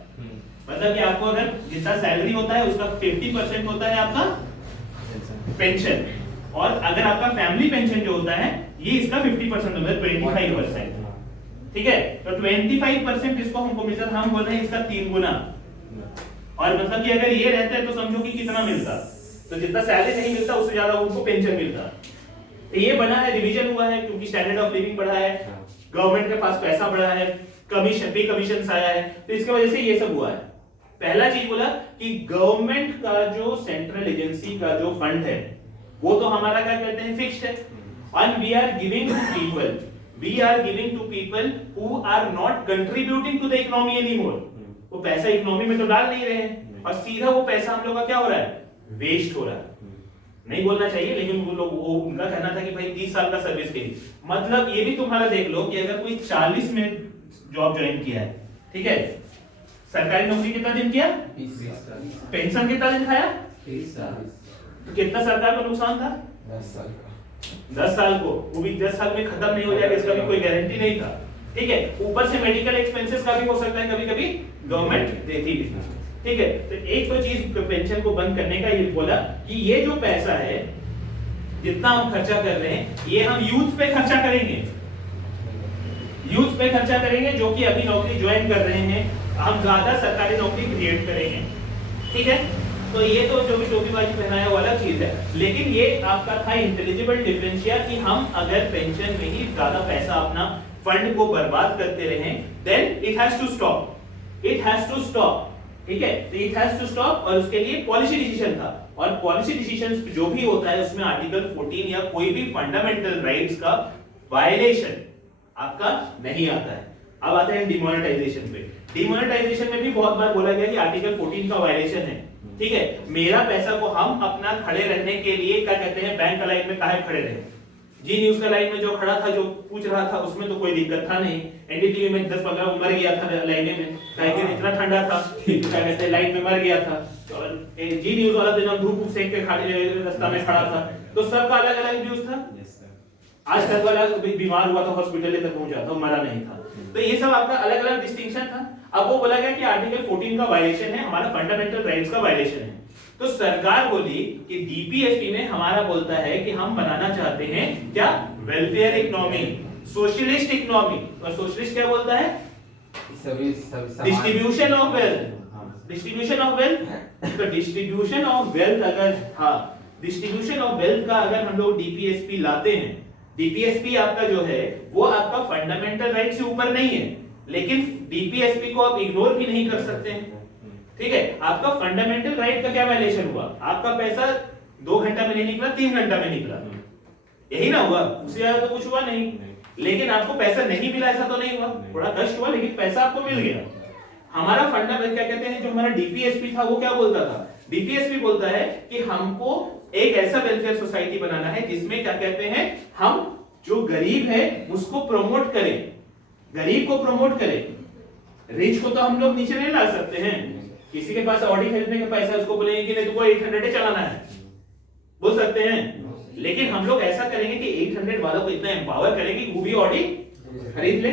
मतलब कि आपको अगर जितना सैलरी होता है उसका 50% होता है आपका पेंशन, और अगर आपका फैमिली पेंशन जो होता है ये इसका 50% होता है, 25%, ठीक है। तो 25% इसको हमको मिलता था, हम बोल रहे हैं इसका 3 गुना, और मतलब कि अगर ये रहता है तो समझो कि कितना मिलता, तो जितना सैलरी नहीं मिलता उससे ज्यादा उनको पेंशन मिलता। तो ये बना है, रिवीजन हुआ है क्योंकि स्टैंडर्ड ऑफ लिविंग बढ़ा है, गवर्नमेंट के पास पैसा बढ़ा है, कमीशन पे कमीशन आया है, तो इसकी वजह से ये सब हुआ है। पहला चीज बोला कि गवर्नमेंट का जो सेंट्रल एजेंसी का जो फंड है वो तो हमारा क्या कहते हैं फिक्स्ड है, and we are giving to people who are not contributing to the economy anymore। वो पैसा इकोनॉमी में तो डाल नहीं रहे हैं, और सीधा वो पैसा हम लोग का क्या हो रहा है? वेस्ट हो रहा है। नहीं बोलना चाहिए, लेकिन वो लोग, वो उनका कहना था कि भाई 30 साल का सर्विस के लिए, मतलब ये भी तुम्हारा देख लो कि अगर कोई 40 में जॉब ज्वाइन किया है, ठीक है, सरकारी नौकरी कितना दिन किया, 20 साल, पेंशन कितना दिन खाया, 30 साल, तो कितना सरकार को नुकसान था, 10 साल का, 10 साल को, वो भी 10 साल में खत्म नहीं हो जाएगा इसका भी कोई गारंटी नहीं था, ठीक है। ऊपर से मेडिकल एक्सपेंसेस का भी हो सकता है कभी कभी गवर्नमेंट देती है, ठीक है। तो एक तो चीज पेंशन को बंद करने का ये बोला कि ये जो पैसा है जितना हम खर्चा कर रहे हैं ये हम यूथ पे खर्चा करेंगे, यूथ पे खर्चा करेंगे जो कि अभी नौकरी ज्वाइन कर रहे हैं, हम ज्यादा सरकारी नौकरी क्रिएट करेंगे, ठीक है। तो ये तो जो भी टोपीबाजी पहनाया वो अलग चीज है, लेकिन ये आपका था इंटेलिजिबल डिफरेंशिया कि हम अगर पेंशन में ही ज्यादा पैसा अपना फंड को बर्बाद करते रहें, then it has to stop, it has to stop, ठीक है। तो इट हैज टू स्टॉप, और उसके लिए पॉलिसी डिसीजन था, और पॉलिसी डिसीजंस जो भी होता है उसमें आर्टिकल 14 या कोई भी फंडामेंटल राइट्स का वायलेशन आपका नहीं आता है। अब आते हैं डिमोनेटाइजेशन पे। डिमोनेटाइजेशन में भी बहुत बार बोला गया कि आर्टिकल 14 का वायलेशन है, ठीक है। मेरा पैसा को हम अपना खड़े रहने के लिए क्या कहते हैं, बैंक का लाइन में काहे खड़े रहे, जी न्यूज का लाइन में जो खड़ा था, जो पूछ रहा था, उसमें तो कोई दिक्कत था नहीं, एनडीटीवी में 10-15 मर गया था लाइन में, काहे इतना ठंडा था, क्या कहते हैं लाइन में मर गया था, और जी न्यूज वाला दिन धूप सेक के खड़े रास्ता में खड़ा था, तो सबका अलग अलग न्यूज था। आज तक वाला बीमार हुआ था, हॉस्पिटल तक पहुंचा था, मरा नहीं था, तो ये सब आपका अलग अलग डिस्टिंक्शन था। अब वो बोला गया कि आर्टिकल 14 का वायलेशन है, हमारा फंडामेंटल राइट्स का वायलेशन है। तो सरकार बोली कि डीपीएसपी में हमारा बोलता है कि हम बनाना चाहते हैं क्या, वेलफेयर इकोनॉमी, सोशलिस्ट इकोनॉमी, और सोशलिस्ट क्या बोलता है, distribution of wealth, distribution of wealth. तो डिस्ट्रीब्यूशन ऑफ वेल्थ अगर, हाँ, डिस्ट्रीब्यूशन ऑफ वेल्थ का अगर हम लोग डीपीएसपी लाते हैं, डीपीएसपी आपका जो है वो आपका फंडामेंटल राइट से ऊपर नहीं है, लेकिन डीपीएसपी को आप इग्नोर भी नहीं कर सकते हैं, ठीक है। आपका फंडामेंटल राइट का क्या वायलेशन हुआ, आपका पैसा 2 घंटा में नहीं निकला, 3 घंटा में निकला, यही ना हुआ, उससे ज्यादा तो कुछ हुआ नहीं। लेकिन आपको पैसा नहीं मिला ऐसा तो नहीं हुआ, थोड़ा कष्ट हुआ लेकिन पैसा आपको मिल गया। हमारा फंडामेंटल क्या कहते हैं, जो हमारा डीपीएसपी था वो क्या बोलता था, डीपीएसपी बोलता है कि हमको एक ऐसा वेलफेयर सोसाइटी बनाना है जिसमें क्या कहते हैं, हम जो गरीब है उसको प्रमोट करें, गरीब को प्रमोट करें। रिच को तो हम लोग नीचे नहीं ला सकते हैं, किसी के पास ऑडी खरीदने का पैसा है उसको बोलेंगे कि नहीं तुमको 800 चलाना है, बोल सकते हैं। लेकिन हम लोग ऐसा करेंगे कि 800 वालों को इतना एम्पावर करेंगे कि वो भी ऑडी खरीद ले।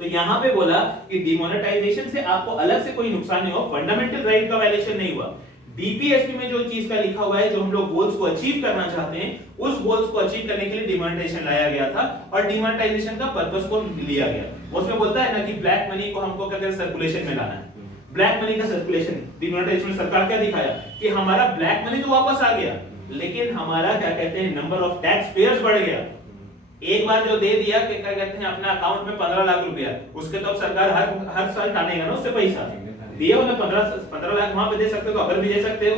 तो यहाँ पे बोला कि डिमोनेटाइजेशन से आपको अलग से कोई नुकसान नहीं हुआ, फंडामेंटल राइट का वायलेशन नहीं हुआ। डीपीएसपी में जो चीज का लिखा हुआ है, जो हम लोग गोल्स को अचीव करना चाहते हैं, उस गोल्स को अचीव करने के लिए डिमोनेटाइजेशन लाया गया था और डिमोनेटाइजेशन का पर्पस को लिया गया। उसमें बोलता है ना कि ब्लैक मनी को हमको क्या कहते हैं, सर्कुलेशन में लाना है। ब्लैक मनी का सर्कुलेशन डिमोनेटाइजेशन में सरकार क्या दिखाया कि हमारा ब्लैक मनी तो वापस आ गया, लेकिन हमारा क्या कहते हैं नंबर ऑफ टैक्स पेयर्स बढ़ गया। एक बार जो दे दिया कि क्या कहते हैं अपना अकाउंट में 15 लाख रुपया, उसके तो अब सरकार हर साल टानेगा ना उससे पैसा दिया, उन्हें 15 लाख वहां पे दे सकते हो तो अगर भी दे सकते हो,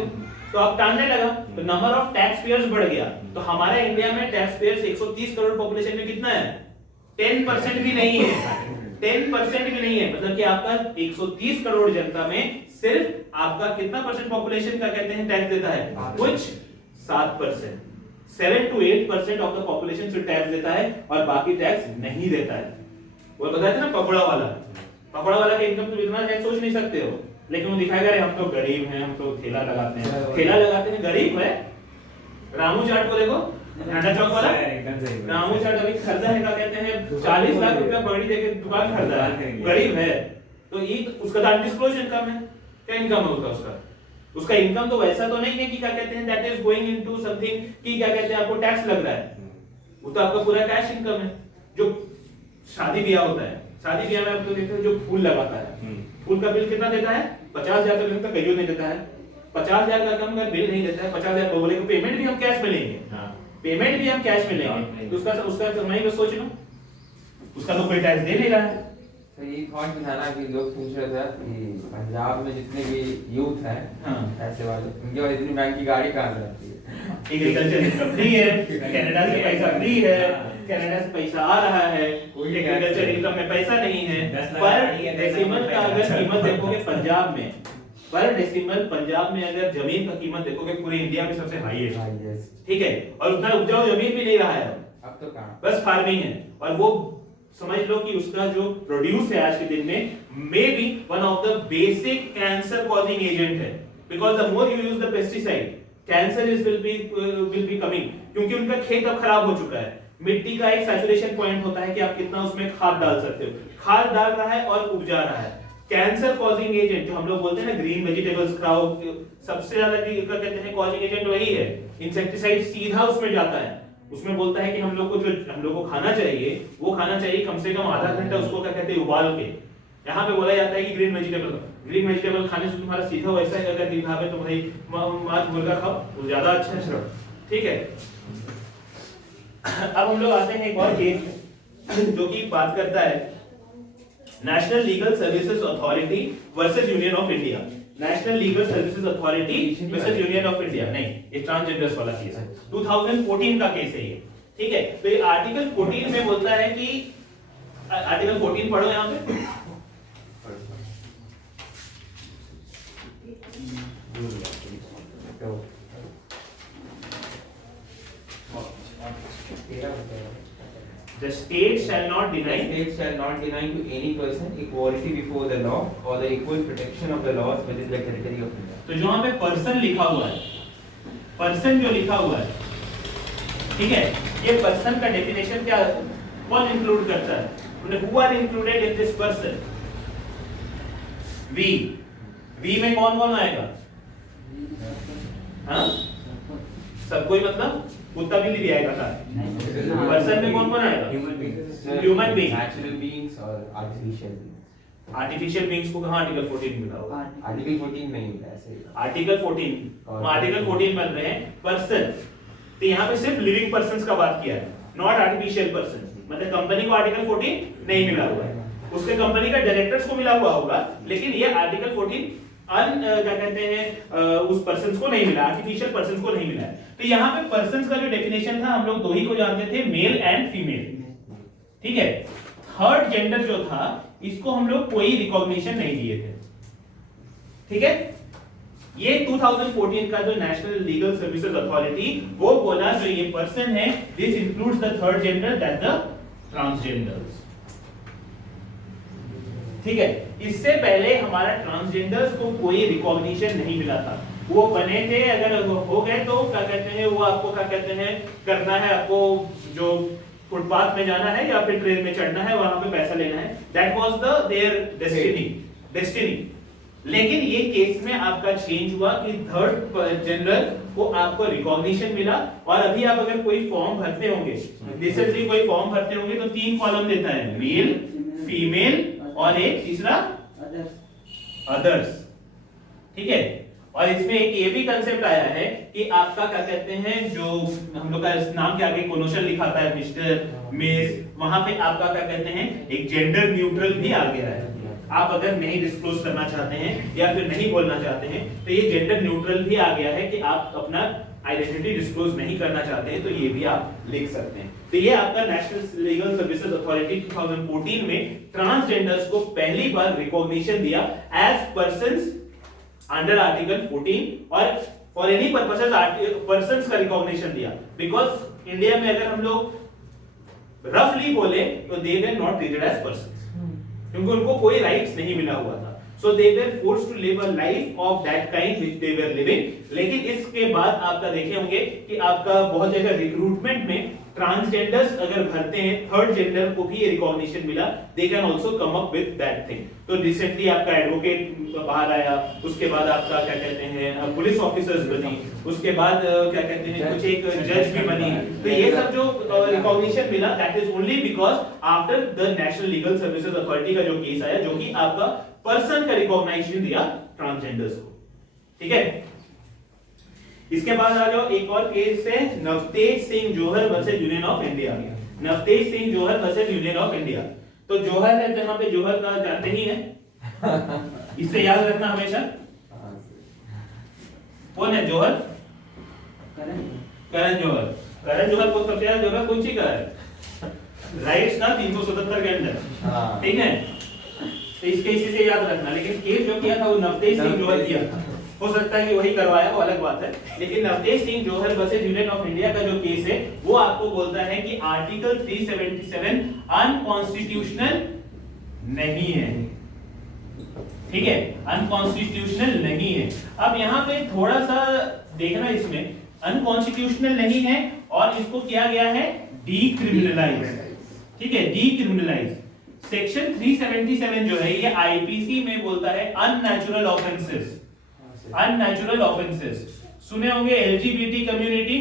तो अब टानने लगा, तो नंबर ऑफ टैक्स पेयर्स बढ़ गया। तो हमारे इंडिया में टैक्स पेयर्स 130 करोड़ पॉपुलेशन में कितना है, 10% भी नहीं है, 10% भी नहीं है। मतलब कि आपका 130 करोड़ जनता में सिर्फ आपका कितना परसेंट पॉपुलेशन का कहते हैं टैक्स देता है, कुछ 7%, 7 to 8% ऑफ द पॉपुलेशन से टैक्स देता है और बाकी टैक्स नहीं देता है। वो बताया था ना पकौड़ा वाला का इनकम तो इतना है सोच नहीं सकते हो, लेकिन वो दिखाएगा रे हम तो गरीब हैं, हम तो ठेला लगाते हैं, गरीब है। रामू चाट को देखो, नाडा चौक वाला रामू चाट अभी खरीदा है, क्या कहते हैं 40 लाख रुपया पगड़ी देके दुकान खरीदा है, गरीब है। तो ये उसका तो अनडिस्क्लोज्ड इनकम है। क्या इनकम है उसका इनकम तो वैसा तो नहीं है कि क्या कहते हैं that is going into something कि क्या कहते हैं आपको टैक्स लग रहा है, वो तो आपका पूरा कैश इनकम है। जो शादी ब्याह होता है, शादी ब्याह में आप लोग देखते हो जो फूल लगाता है, फूल का बिल कितना देता है, 50,000 का बिल तो कईयों नहीं देता है, 50,000 का कम का बिल नहीं देता है, 50,000 बोले को पेमेंट भी हम कैश में लेंगे, पेमेंट भी हम कैश में लेंगे, तो उसका कमाई में सोच लो, उसका तो कोई टैक्स दे नहीं रहा है। तो ये थॉट भी था ना कि लोग पूछ रहे थे कि पंजाब में जितने भी यूथ हैं, ऐसे वाले, उनके पास इतनी बैंक की गाड़ी कहाँ से आती है, एग्रीकल्चर इनकम फ्री है, कनाडा से पैसा फ्री है, कनाडा से पैसा आ रहा है, एग्रीकल्चर इनकम में पैसा नहीं है। पर डेसिमल का अगर कीमत देखोगे पंजाब में, पर डेसिमल पंजाब में अगर जमीन का कीमत देखोगे पूरे इंडिया में सबसे हाईएस्ट, ठीक है, और उतना उपजाऊ जमीन भी नहीं रहा है अब तो कहाँ, बस फार्मिंग है। और वो समझ लो कि उसका जो प्रोड्यूस है आज के दिन में may be one of the basic cancer causing agent है, because the more you use the pesticide cancer will be coming, क्योंकि उनका खेत अब खराब हो चुका है। मिट्टी का एक सैचुरेशन पॉइंट होता है कि आप कितना उसमें खाद डाल सकते हो, खाद डाल रहा है और उपजा रहा है। कैंसर कॉजिंग एजेंट जो हम लोग बोलते हैं ना ग्रीन वेजिटेबल्स खाओ, सबसे ज्यादा क्या कहते हैं कॉजिंग एजेंट वही है। इंसेक्टिसाइड सीधा उसमें जाता है, उसमें बोलता है कि हम लोग को जो हम लोग को खाना चाहिए वो खाना चाहिए कम से कम आधा घंटा उसको क्या कहते हैं उबाल के। यहाँ पे बोला जाता है कि ग्रीन वेजिटेबल खाने से तुम्हारा सीधा वैसा है, अगर दिखा है तो भाई मांस मुर्गा खाओ वो ज्यादा अच्छा है, ठीक है। अब हम लोग आते हैं एक और केस जो कि बात करता है national legal services authority versus union of India. National legal services authority versus union of India, नहीं ये ट्रांसजेंडर्स वाला केस है, 2014 का केस है ये, ठीक है। तो ये आर्टिकल 14 में बोलता है कि आर्टिकल 14 पढ़ो यहाँ पे, The state shall not deny to any person equality before the law or the equal protection of the laws within the territory of India. तो जो यहाँ पे पर्सन लिखा हुआ है, पर्सन जो लिखा हुआ है, ठीक है, ये पर्सन का डेफिनेशन क्या कौन इंक्लूड करता है, who are included in this person? we में कौन कौन आएगा, हाँ सब कोई, मतलब कुत्ता बिल्ली भी आएगा था, पर्सन में कौन कौन आएगा, ह्यूमन बीइंग, नेचुरल बीइंग्स और आर्टिफिशियल बीइंग्स। आर्टिफिशियल बीइंग्स को कहाँ आर्टिकल 14 मिला होगा, आर्टिकल 14 नहीं मिला ऐसे, आर्टिकल 14 आर्टिकल 14 बन रहे हैं पर्सन। तो यहाँ पे सिर्फ लिविंग पर्संस का बात किया है, नॉट आर्टिफिशियल पर्सन। मतलब कंपनी को आर्टिकल 14 नहीं मिला हुआ है, उसके कंपनी का डायरेक्टर्स को मिला हुआ होगा, लेकिन ये आर्टिकल 14 क्या कहते हैं उस पर्संस को नहीं मिला, आर्टिफिशियल पर्संस को नहीं मिला है। तो यहाँ पे पर्संस का जो डेफिनेशन था हम लोग दो ही को जानते थे, मेल एंड फीमेल, ठीक है, थर्ड जेंडर जो था इसको हम लोग कोई रिकॉग्निशन नहीं दिए थे। ठीक है, ये 2014 का जो नेशनल लीगल सर्विसेज अथॉरिटी वो बोला जो ये पर्सन है this includes the third gender that the transgenders. ठीक है, इससे पहले हमारा ट्रांसजेंडर्स को कोई रिकॉग्निशन नहीं मिला था। वो बने थे, अगर हो गए तो क्या कहते हैं, वो आपको क्या कहते हैं करना है, आपको जो फुटपाथ में जाना है या फिर ट्रेन में चढ़ना है, वहां पे पैसा लेना है, that was the their destiny. लेकिन ये केस में आपका चेंज हुआ कि थर्ड जेंडर को आपको रिकॉग्निशन मिला। और अभी आप अगर कोई फॉर्म भरते होंगे, रिसेंटली कोई फॉर्म भरते होंगे तो 3 कॉलम देता है, मेल, फीमेल और एक तीसरा अदर्स। ठीक है, और इसमें एक ये भी कंसेप्ट आया है कि आपका क्या कहते हैं, जो हम लोग का नाम के आगे कोनोशन लिखा है मिस्टर, मिस, वहां पे आपका क्या कहते हैं एक जेंडर न्यूट्रल भी आ गया है। आप अगर नहीं डिस्क्लोज करना चाहते हैं या फिर नहीं बोलना चाहते हैं तो ये जेंडर न्यूट्रल भी आ गया है कि आप अपना आइडेंटिटी डिस्क्लोज नहीं करना चाहते हैं तो ये भी आप लिख सकते हैं। तो ये आपका नेशनल लीगल सर्विसेज अथॉरिटी 2014 में ट्रांसजेंडर्स को पहली बार रिकॉग्निशन दिया एज पर्संस अंडर आर्टिकल 14 और फॉर एनी पर्पसेस पर्संस का रिकॉग्निशन दिया। बिकॉज इंडिया में अगर हम लोग रफली बोले तो they were not treated as persons, क्योंकि उनको कोई राइट्स नहीं मिला हुआ था। So they were forced to live a life of that kind which they were living. लेकिन इसके बाद आपका देखे होंगे कि आपका बहुत जगह रिक्रूटमेंट में ट्रांसजेंडर्स अगर भरते हैं, थर्ड जेंडर को भी रिकॉग्निशन मिला, they can also come up with that thing. तो रिसेंटली आपका एडवोकेट बाहर आया, उसके बाद आपका क्या कहते हैं पुलिस ऑफिसर्स बनी, उसके बाद क्या कहते हैं कुछ एक जज भी बनी। तो ये सब जो रिकॉग्निशन मिला that is only because after the national legal services authority का जो केस आया, जो कि आपका पर्सन का रिकॉग्निशन दिया ट्रांसजेंडर्स को। ठीक है, इसके बाद आ जाओ एक और केस है Navtej Singh Johar versus union of India. Navtej Singh Johar versus union of India. तो जोहर है, जहां पे जोहर का जानते ही है, इससे याद रखना हमेशा। कौन है जोहर? करण जोहर। करण जोहर को सबसे ज्यादा जरूरत कौन सी का है? राइट्स ना 377 के अंदर। ठीक है, तो इसके इसी से याद रखना। लेकिन केस जो किया था वो नवतेज सिंह जोहर किया था। हो सकता है कि वही करवाया, वो अलग बात है। लेकिन Navtej Singh Johar versus union of India का जो केस है वो आपको बोलता है कि आर्टिकल 377 अनकॉन्स्टिट्यूशनल नहीं है। ठीक है, अनकॉन्स्टिट्यूशनल नहीं है। अब यहाँ पे थोड़ा सा देखना, इसमें अनकॉन्स्टिट्यूशनल नहीं है और इसको किया गया है डीक्रिमिनलाइज। ठीक है, डीक्रिमिनलाइज। सेक्शन 377 जो है ये आईपीसी में बोलता है अननेचुरल ऑफेंसेस। अननेचुरल ऑफेंसेस सुने होंगे, LGBT community,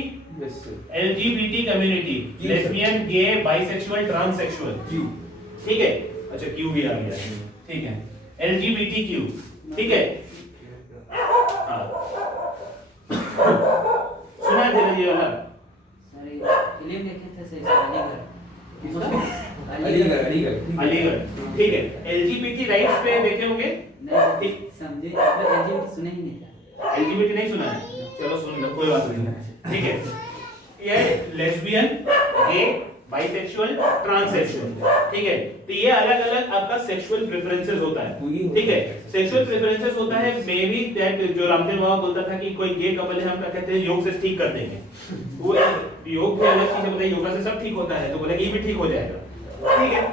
LGBT community, lesbian, gay, bisexual, transsexual. ठीक है, अच्छा क्यू भी आ गया। ठीक है, एलजीबीटी क्यू। ठीक है, सुना है धीरज जी वाला? सर ये फिल्म देखे थे सर, अलीगढ़। ठीक है, एलजीबीटी राइट्स पे देखे होंगे? नहीं समझे, एलजीबीटी सुने ही नहीं था। एलजीबीटी नहीं सुना है? चलो सुन लो, कोई बात नहीं। ठीक है, ये लेस्बियन, गे, बाइसेक्सुअल, ट्रांससेक्सुअल। ठीक है, तो ये अलग अलग आपका सेक्सुअल प्रेफरेंसेस होता है। ठीक है, सेक्सुअल प्रेफरेंसेस होता है मे बी दैट जो रामदेव बाबा बोलता था कि कोई गे कपल है, हम क्या कहते हैं योग से ठीक कर देंगे। वो योग की अलग चीज है, योगा से सब ठीक होता है, तो बोला ये भी ठीक हो जाएगा। ठीक है,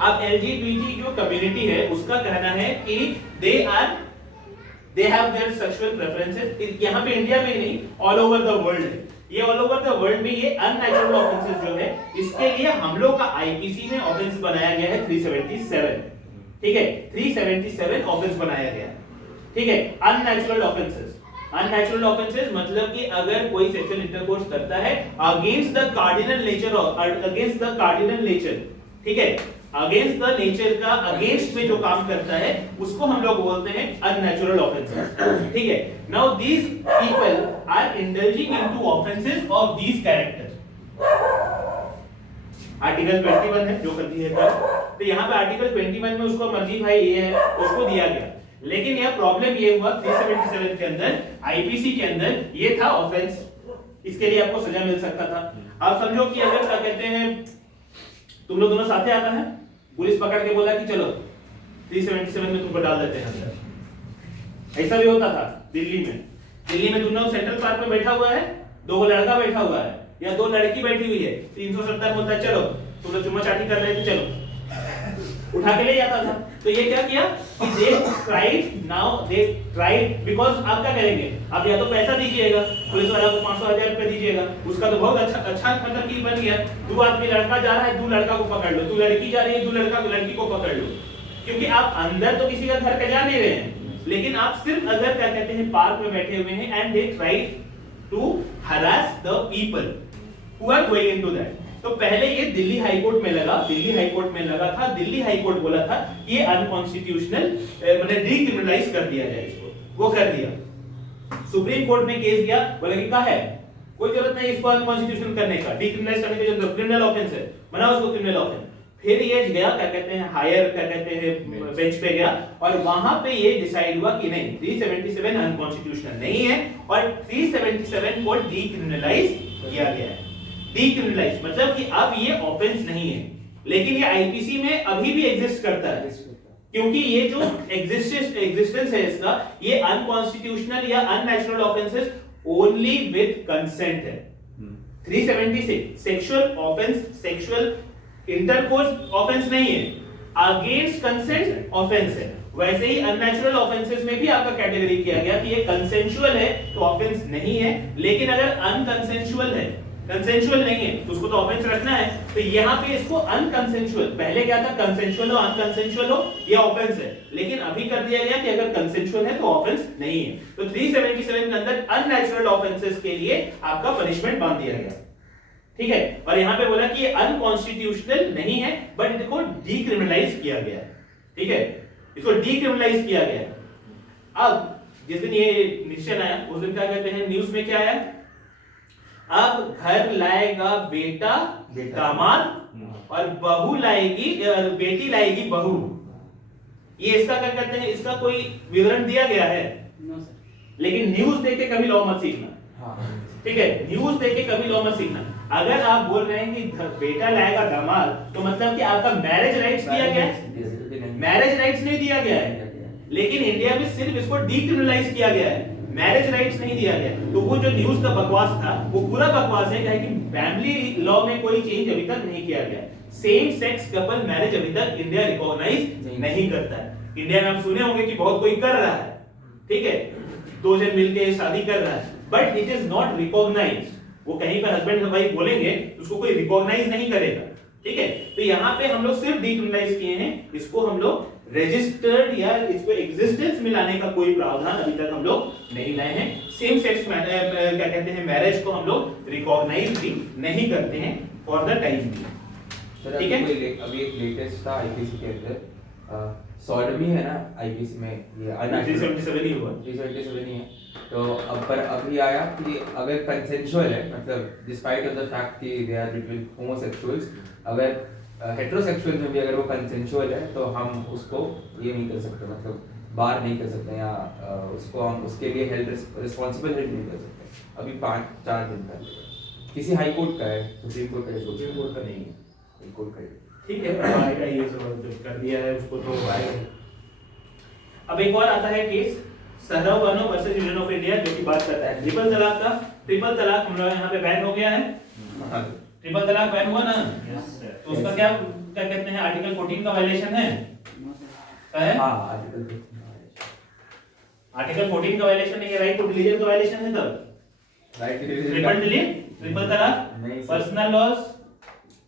अब एलजीबीटी जो कम्युनिटी है उसका कहना है कि they have their sexual preferences. यहाँ पे इंडिया में नहीं, ऑल ओवर द वर्ल्ड। ये ऑल ओवर द वर्ल्ड में ये अननेचुरल ऑफेंसेस जो है, इसके लिए हम लोग का आईपीसी में ऑफेंस बनाया गया है 377। ठीक है, 377 ऑफेंस बनाया गया है। ठीक है, अननेचुरल ऑफेंसेस। अननेचुरल ऑफेंसेस मतलब कि अगर कोई सेक्सुअल इंटरकोर्स करता है अगेंस्ट द कार्डिनल नेचर, ठीक है, अगेंस्ट द नेचर का अगेंस्ट में जो काम करता है उसको हम लोग बोलते हैं अननेचुरल ऑफेंसेस। ठीक है, now these people are indulging into offences of these character. Article 21 है जो करती है कर। तो यहाँ पे आर्टिकल 21 में उसको मर्जी भाई ये है, उसको दिया गया। लेकिन यह प्रॉब्लम ये हुआ 377 के अंदर, आईपीसी के अंदर ये था ऑफेंस, इसके लिए आपको सजा मिल सकता था। आप समझो कि अगर क्या कहते हैं तुम लोग दोनों साथ आता है, पुलिस पकड़ के बोला कि चलो 377 में तुमको डाल देते हैं अंदर। ऐसा भी होता था दिल्ली में। दिल्ली में तुम लोग सेंट्रल पार्क में बैठा हुआ है, 2 लड़का बैठा हुआ है या 2 लड़की बैठी हुई है, 370 बोलता है चलो तुम लोग चुम्मा चाटी कर रहे थे चलो, उठा के ले जाता था। तो ये क्या किया कि दे ट्राइड बिकॉज़ आप क्या करेंगे, आप या तो पैसा दीजिएगा, पुलिस वाला को 500,000 रुपए दीजिएगा, उसका तो बहुत अच्छा मतलब की बन गया। 2 आदमी लड़का जा रहा है, 2 लड़का को पकड़ लो, 2 लड़की जा रही है, 2 लड़की को पकड़ लो, क्योंकि आप अंदर तो किसी का घर पे जा नहीं रहे हैं, लेकिन आप सिर्फ अगर क्या कहते हैं पार्क में बैठे हुए हैं and they tried to harass the people who are going into that. तो पहले ये दिल्ली हाई कोर्ट में लगा था, दिल्ली हाई कोर्ट बोला था ये अनकॉन्स्टिट्यूशनल, मतलब डीक्रिमिनलाइज कर दिया जाए इसको, वो कर दिया। सुप्रीम कोर्ट में केस गया, बोला कि क्या है, कोई जरूरत नहीं इसको अनकॉन्स्टिट्यूशनल करने का, डीक्रिमिनलाइज करने की जरूरत, क्रिमिनल ऑफेंस है, बनाओ उसको क्रिमिनल ऑफेंस। फिर ये गया क्या कहते हैं हायर क्या कहते हैं बेंच पे गया और वहां पे ये डिसाइड हुआ कि नहीं 377 अनकॉन्स्टिट्यूशनल नहीं है और 377 को डीक्रिमिनलाइज किया गया है। डीक्रिमिनलाइज मतलब कि अब ये ऑफेंस नहीं है, लेकिन ये आईपीसी में अभी भी एग्जिस्ट करता है, क्योंकि ये जो एग्जिस्टेंस है इसका, ये अनकॉन्स्टिट्यूशनल या unnatural offences only with consent है। 376 sexual offence, sexual intercourse offence नहीं है, अगेंस्ट कंसेंट ऑफेंस है। वैसे ही अननेचुरल ऑफेंसेस में भी आपका कैटेगरी किया गया कि ये कंसेंशुअल है तो ऑफेंस नहीं है, लेकिन अगर अनकंसेंशुअल है, कंसेंशुअल नहीं है तो उसको तो ऑफेंस रखना है। तो यहाँ पे इसको अनकंसेंशुअल, पहले क्या था कंसेंशुअल हो अनकंसेंशुअल हो ये ऑफेंस है, लेकिन अभी कर दिया गया कि अगर कंसेंशुअल है तो ऑफेंस नहीं है। तो 377 के अंदर अननेचुरल ऑफेंसेस के लिए आपका पनिशमेंट बांध दिया गया, ठीक है। और यहाँ पे बोला कि ये अनकॉन्स्टिट्यूशनल नहीं है बट इसको डीक्रिमिनलाइज किया गया है, ठीक है, इसको डीक्रिमिनलाइज किया गया है। अब जिस दिन ये निश्चय आया उस दिन क्या कहते हैं न्यूज में क्या आया, अब घर लाएगा बेटा दामाद और बहू लाएगी बेटी लाएगी बहू। ये इसका क्या कहते हैं, इसका कोई विवरण दिया गया है? लेकिन न्यूज देख के कभी लॉ मत सीखना, ठीक है, न्यूज देख के कभी लॉ मत सीखना। अगर आप बोल रहे हैं कि बेटा लाएगा दामाद तो मतलब कि आपका मैरिज राइट्स दिया गया है? मैरिज राइट्स नहीं दिया गया है, लेकिन इंडिया में सिर्फ इसको डीक्रिमिनलाइज किया गया है, मैरिज राइट्स नहीं दिया गया। तो वो जो न्यूज का बकवास था वो पूरा बकवास है, कि फैमिली लॉ में कोई चेंज अभी तक नहीं किया गया। सेम सेक्स कपल मैरिज अभी तक इंडिया रिकॉग्नाइज नहीं करता है। इंडिया में आप सुने होंगे कि बहुत कोई कर रहा है, ठीक है, 2 जन मिलके शादी कर रहा है, but it is not recognised. वो कहीं पर हस्बैंड और वाइफ बोलेंगे उसको कोई रिकॉग्नाइज नहीं करेगा, ठीक है। तो यहाँ पे हम लोग सिर्फ डीक्रिमिनलाइज किए हैं, इसको हम लोग रजिस्टर्ड या इसको एग्जिस्टेंस में लाने का कोई प्रावधान अभी तक हम लोग नहीं लाए हैं। सेम सेक्स क्या कहते हैं मैरिज को हम लोग रिकॉग्नाइज भी नहीं करते हैं फॉर द टाइम, ठीक है। अभी एक लेटेस्ट था आईपीसी के अंदर सॉडमी है ना, आईपीसी में ये 377 ही हुआ, 377 ही है। तो अब पर अभी आया कि अगर कंसेंशुअल है, मतलब डिस्पाइट ऑफ द फैक्ट कि दे आर बिटवीन होमोसेक्सुअल्स, अगर हेटेरोसेक्सुअल में भी अगर वो कंसेंशुअल है तो हम उसको ये नहीं कर सकते, मतलब बार नहीं कर सकते या उसको हम उसके लिए हेल्थ रिस्पॉन्सिबल हेल्थ नहीं कर सकते। अभी 5-4 दिन पहले किसी हाई कोर्ट का है, सुप्रीम कोर्ट का, सुप्रीम कोर्ट का नहीं है, हाई कोर्ट का है, ठीक है। आएगा ये सब जो कर दिया है उसको तो आएगा। अब एक और आता है केस सहराव Bano versus union of India, जो कि बात करता है ट्रिपल तलाक का। ट्रिपल तलाक हम लोग यहाँ पे बैन हो गया है, ट्रिपल तलाक बैन हुआ ना, तो उसका क्या कहते हैं आर्टिकल 14 का वायलेशन है? आर्टिकल 14 का वायलेशन नहीं है, राइट टू रिलीजन का वायलेशन है। तब राइट टू ट्रिपल तलाक, पर्सनल लॉस,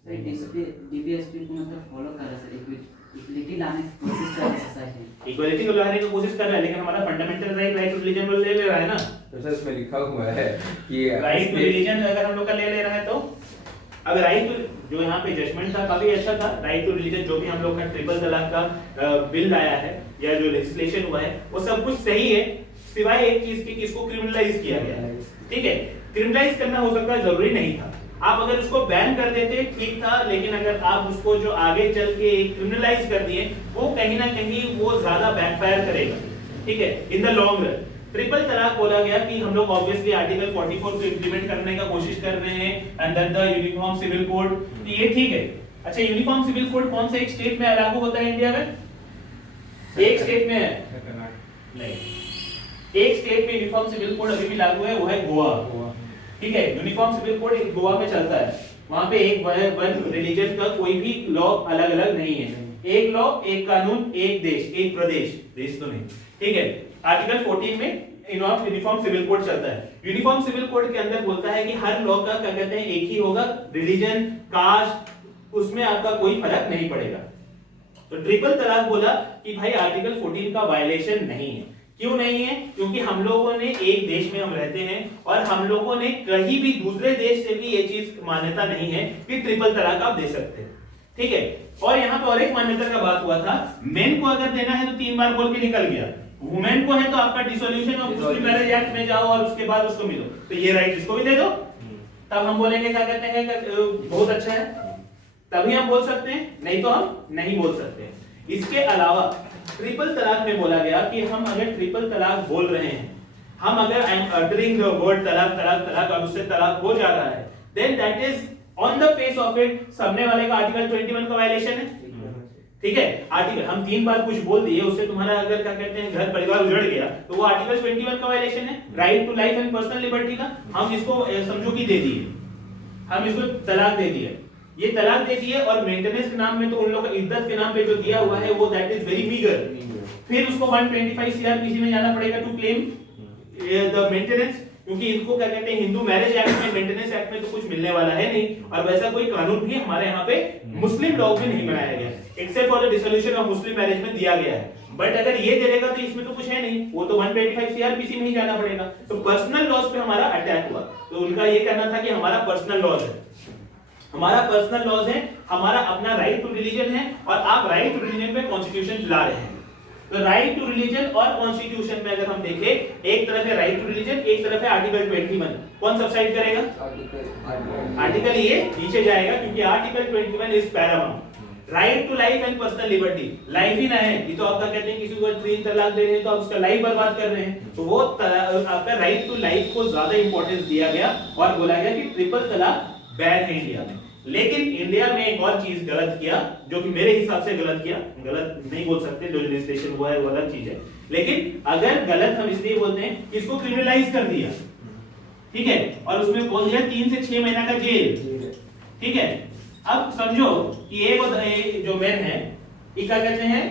डीपीएसपी को मतलब फॉलो कर रहा है सर, इक्विटी लाने की कोशिश कर रहा है सोसाइटी में, इक्वालिटी को लाने की कोशिश कर रहा है, लेकिन हमारा फंडामेंटल राइट टू रिलीजन ले रहा है ना। तो सर इसमें लिखा हुआ है कि राइट टू रिलीजन अगर हम लोग का ले रहा है तो अब राइट जो यहाँ पे जजमेंट था काफी अच्छा था। राइट टू रिलीजन जो भी हम लोग का ट्रिपल तलाक का बिल आया है या जो लेजिस्लेशन हुआ है वो सब कुछ सही है, सिवाय एक चीज की कि इसको क्रिमिनलाइज किया गया है, ठीक है। क्रिमिनलाइज करना हो सकता है जरूरी नहीं था, आप अगर उसको बैन कर देते ठीक था, लेकिन अगर आप उसको जो आगे चल के क्रिमिनलाइज कर दिए वो कहीं ना कहीं वो ज्यादा बैकफायर करेगा, ठीक है, इन द लॉन्ग रन। ट्रिपल तलाक बोला गया कि हम लोग ऑब्वियसली आर्टिकल 44 को इंप्लीमेंट करने का कोशिश कर रहे हैं under the uniform civil code, तो ये ठीक है। अच्छा, यूनिफॉर्म सिविल कोड कौन से एक स्टेट में लागू होता है इंडिया में? एक स्टेट में है नहीं, एक स्टेट में यूनिफॉर्म सिविल कोड अभी भी लागू है, वो है गोवा। ठीक है, यूनिफॉर्म सिविल कोड गोवा में चलता है। वहां पे एक वन रिलीजन का कोई भी लॉ अलग अलग नहीं है, एक लॉ, एक कानून, एक देश, एक प्रदेश, देश तो नहीं। ठीक है, आर्टिकल 14 में यूनिफॉर्म सिविल कोड चलता है। यूनिफॉर्म सिविल कोड के अंदर बोलता है कि हर लॉ का क्या कहते हैं एक ही होगा, रिलीजन, कास्ट, उसमें आपका कोई फर्क नहीं पड़ेगा। तो ट्रिपल तलाक बोला कि भाई आर्टिकल 14 का वायलेशन नहीं है। क्यों नहीं है? क्योंकि हम लोगों ने एक देश में हम रहते हैं और हम लोगों ने कहीं भी दूसरे देश से भी ये चीज मान्यता नहीं है कि ट्रिपल तलाक आप दे सकते हैं। ठीक है, और यहाँ पे और एक मान्यता का बात हुआ था, मेन को अगर देना है तो 3 बार बोल के निकल गया, वुमेन को है तो आपका dissolution of Muslim marriage act में जाओ और उसके बाद उसको मिलो, तो ये राइट इसको भी दे दो, तब हम बोलेंगे क्या कहते हैं बहुत अच्छा है, तभी हम बोल सकते हैं, नहीं तो हम नहीं बोल सकते। इसके अलावा ट्रिपल तलाक में बोला गया कि हम अगर ट्रिपल तलाक बोल रहे हैं, हम अगर I am uttering the word तलाक तलाक तलाक और उससे तलाक हो जा रहा है, then that is on the face of it सामने वाले का आर्टिकल 21 का वायलेशन है। ठीक है, आर्टिकल हम 3 बार कुछ बोल दिए, उससे तुम्हारा अगर क्या कहते हैं घर परिवार उजड़ गया, तो वो आर्टिकल 21 का वायलेशन है, right to life and personal liberty का। हम इसको समझो कि दे दिए, हम इसको तलाक दे दिए, ये तलाक दे दिए, और मेंटेनेंस के नाम में तो उन लोगों का इद्दत के नाम पे जो दिया हुआ है वो दैट इज वेरी मीगर। फिर उसको 125 सीआरपीसी में जाना पड़ेगा टू क्लेम द मेंटेनेंस, क्योंकि इनको क्या कहते हैं हिंदू मैरिज एक्ट में, मेंटेनेंस एक्ट में तो कुछ मिलने वाला है नहीं, और वैसा कोई कानून भी हमारे यहाँ पे मुस्लिम लॉ में नहीं बनाया गया, except for the dissolution of Muslim marriage में दिया गया है। बट अगर ये दे देगा तो इसमें तो कुछ है नहीं, वो तो 125 सीआरपीसी में ही जाना पड़ेगा। तो पर्सनल लॉज पे हमारा अटैक हुआ, तो उनका ये कहना था कि हमारा पर्सनल लॉज है, हमारा पर्सनल लॉज है, हमारा अपना राइट टू रिलीजन है, और आप राइट टू रिलीजन पे कॉन्स्टिट्यूशन ला रहे हैं। तो राइट टू रिलीजन और कॉन्स्टिट्यूशन में अगर हम देखें, एक तरफ है राइट टू रिलीजन, एक तरफ है आर्टिकल 21, कौन सबसाइड करेगा? आर्टिकल ये नीचे जाएगा, क्योंकि article 21 is paramount. Right to life and personal liberty, life ही ना है, ये तो आपका कहते हैं किसी को 3 तलाक दे रहे हैं तो आप उसका लाइफ बर्बाद कर रहे हैं, तो वो आपका राइट टू लाइफ को ज्यादा इंपॉर्टेंस दिया गया और बोला गया कि ट्रिपल तलाक बैन है इंडिया में। लेकिन इंडिया में एक और चीज गलत किया, जो कि मेरे हिसाब से गलत किया, गलत नहीं बोल सकते, जो लेजिस्लेशन हुआ है वो अलग चीज है, लेकिन अगर गलत हम इसलिए बोलते हैं कि इसको क्रिमिनलाइज कर दिया। ठीक है, और उसमें बोल दिया 3 से 6 महीना का जेल। ठीक है, अब समझो कि एक जो मैन है, ये क्या कहते हैं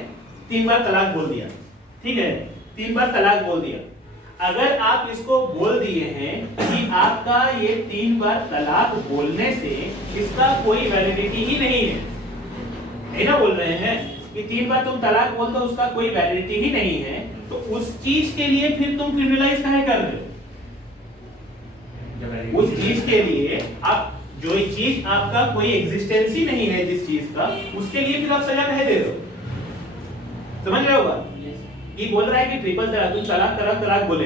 3 बार तलाक बोल दिया। ठीक है, 3 बार तलाक बोल दिया, अगर आप इसको बोल दिए हैं कि आपका ये 3 बार तलाक बोलने से इसका कोई वैलिडिटी ही नहीं है ना, बोल रहे हैं कि 3 बार तुम तलाक बोल दो उसका कोई वैलिडिटी ही नहीं है, तो उस चीज के लिए फिर तुम क्रिमिनलाइज काहे कर रहे हो? उस चीज के लिए आप जो चीज आपका कोई एग्जिस्टेंस ही नहीं है जिस चीज का, उसके लिए फिर आप सजा काहे दे रहे हो? समझ रहे हो बात? ये बोल रहा है कि ट्रिपल तलाक, तुम तलाक तलाक तलाक बोले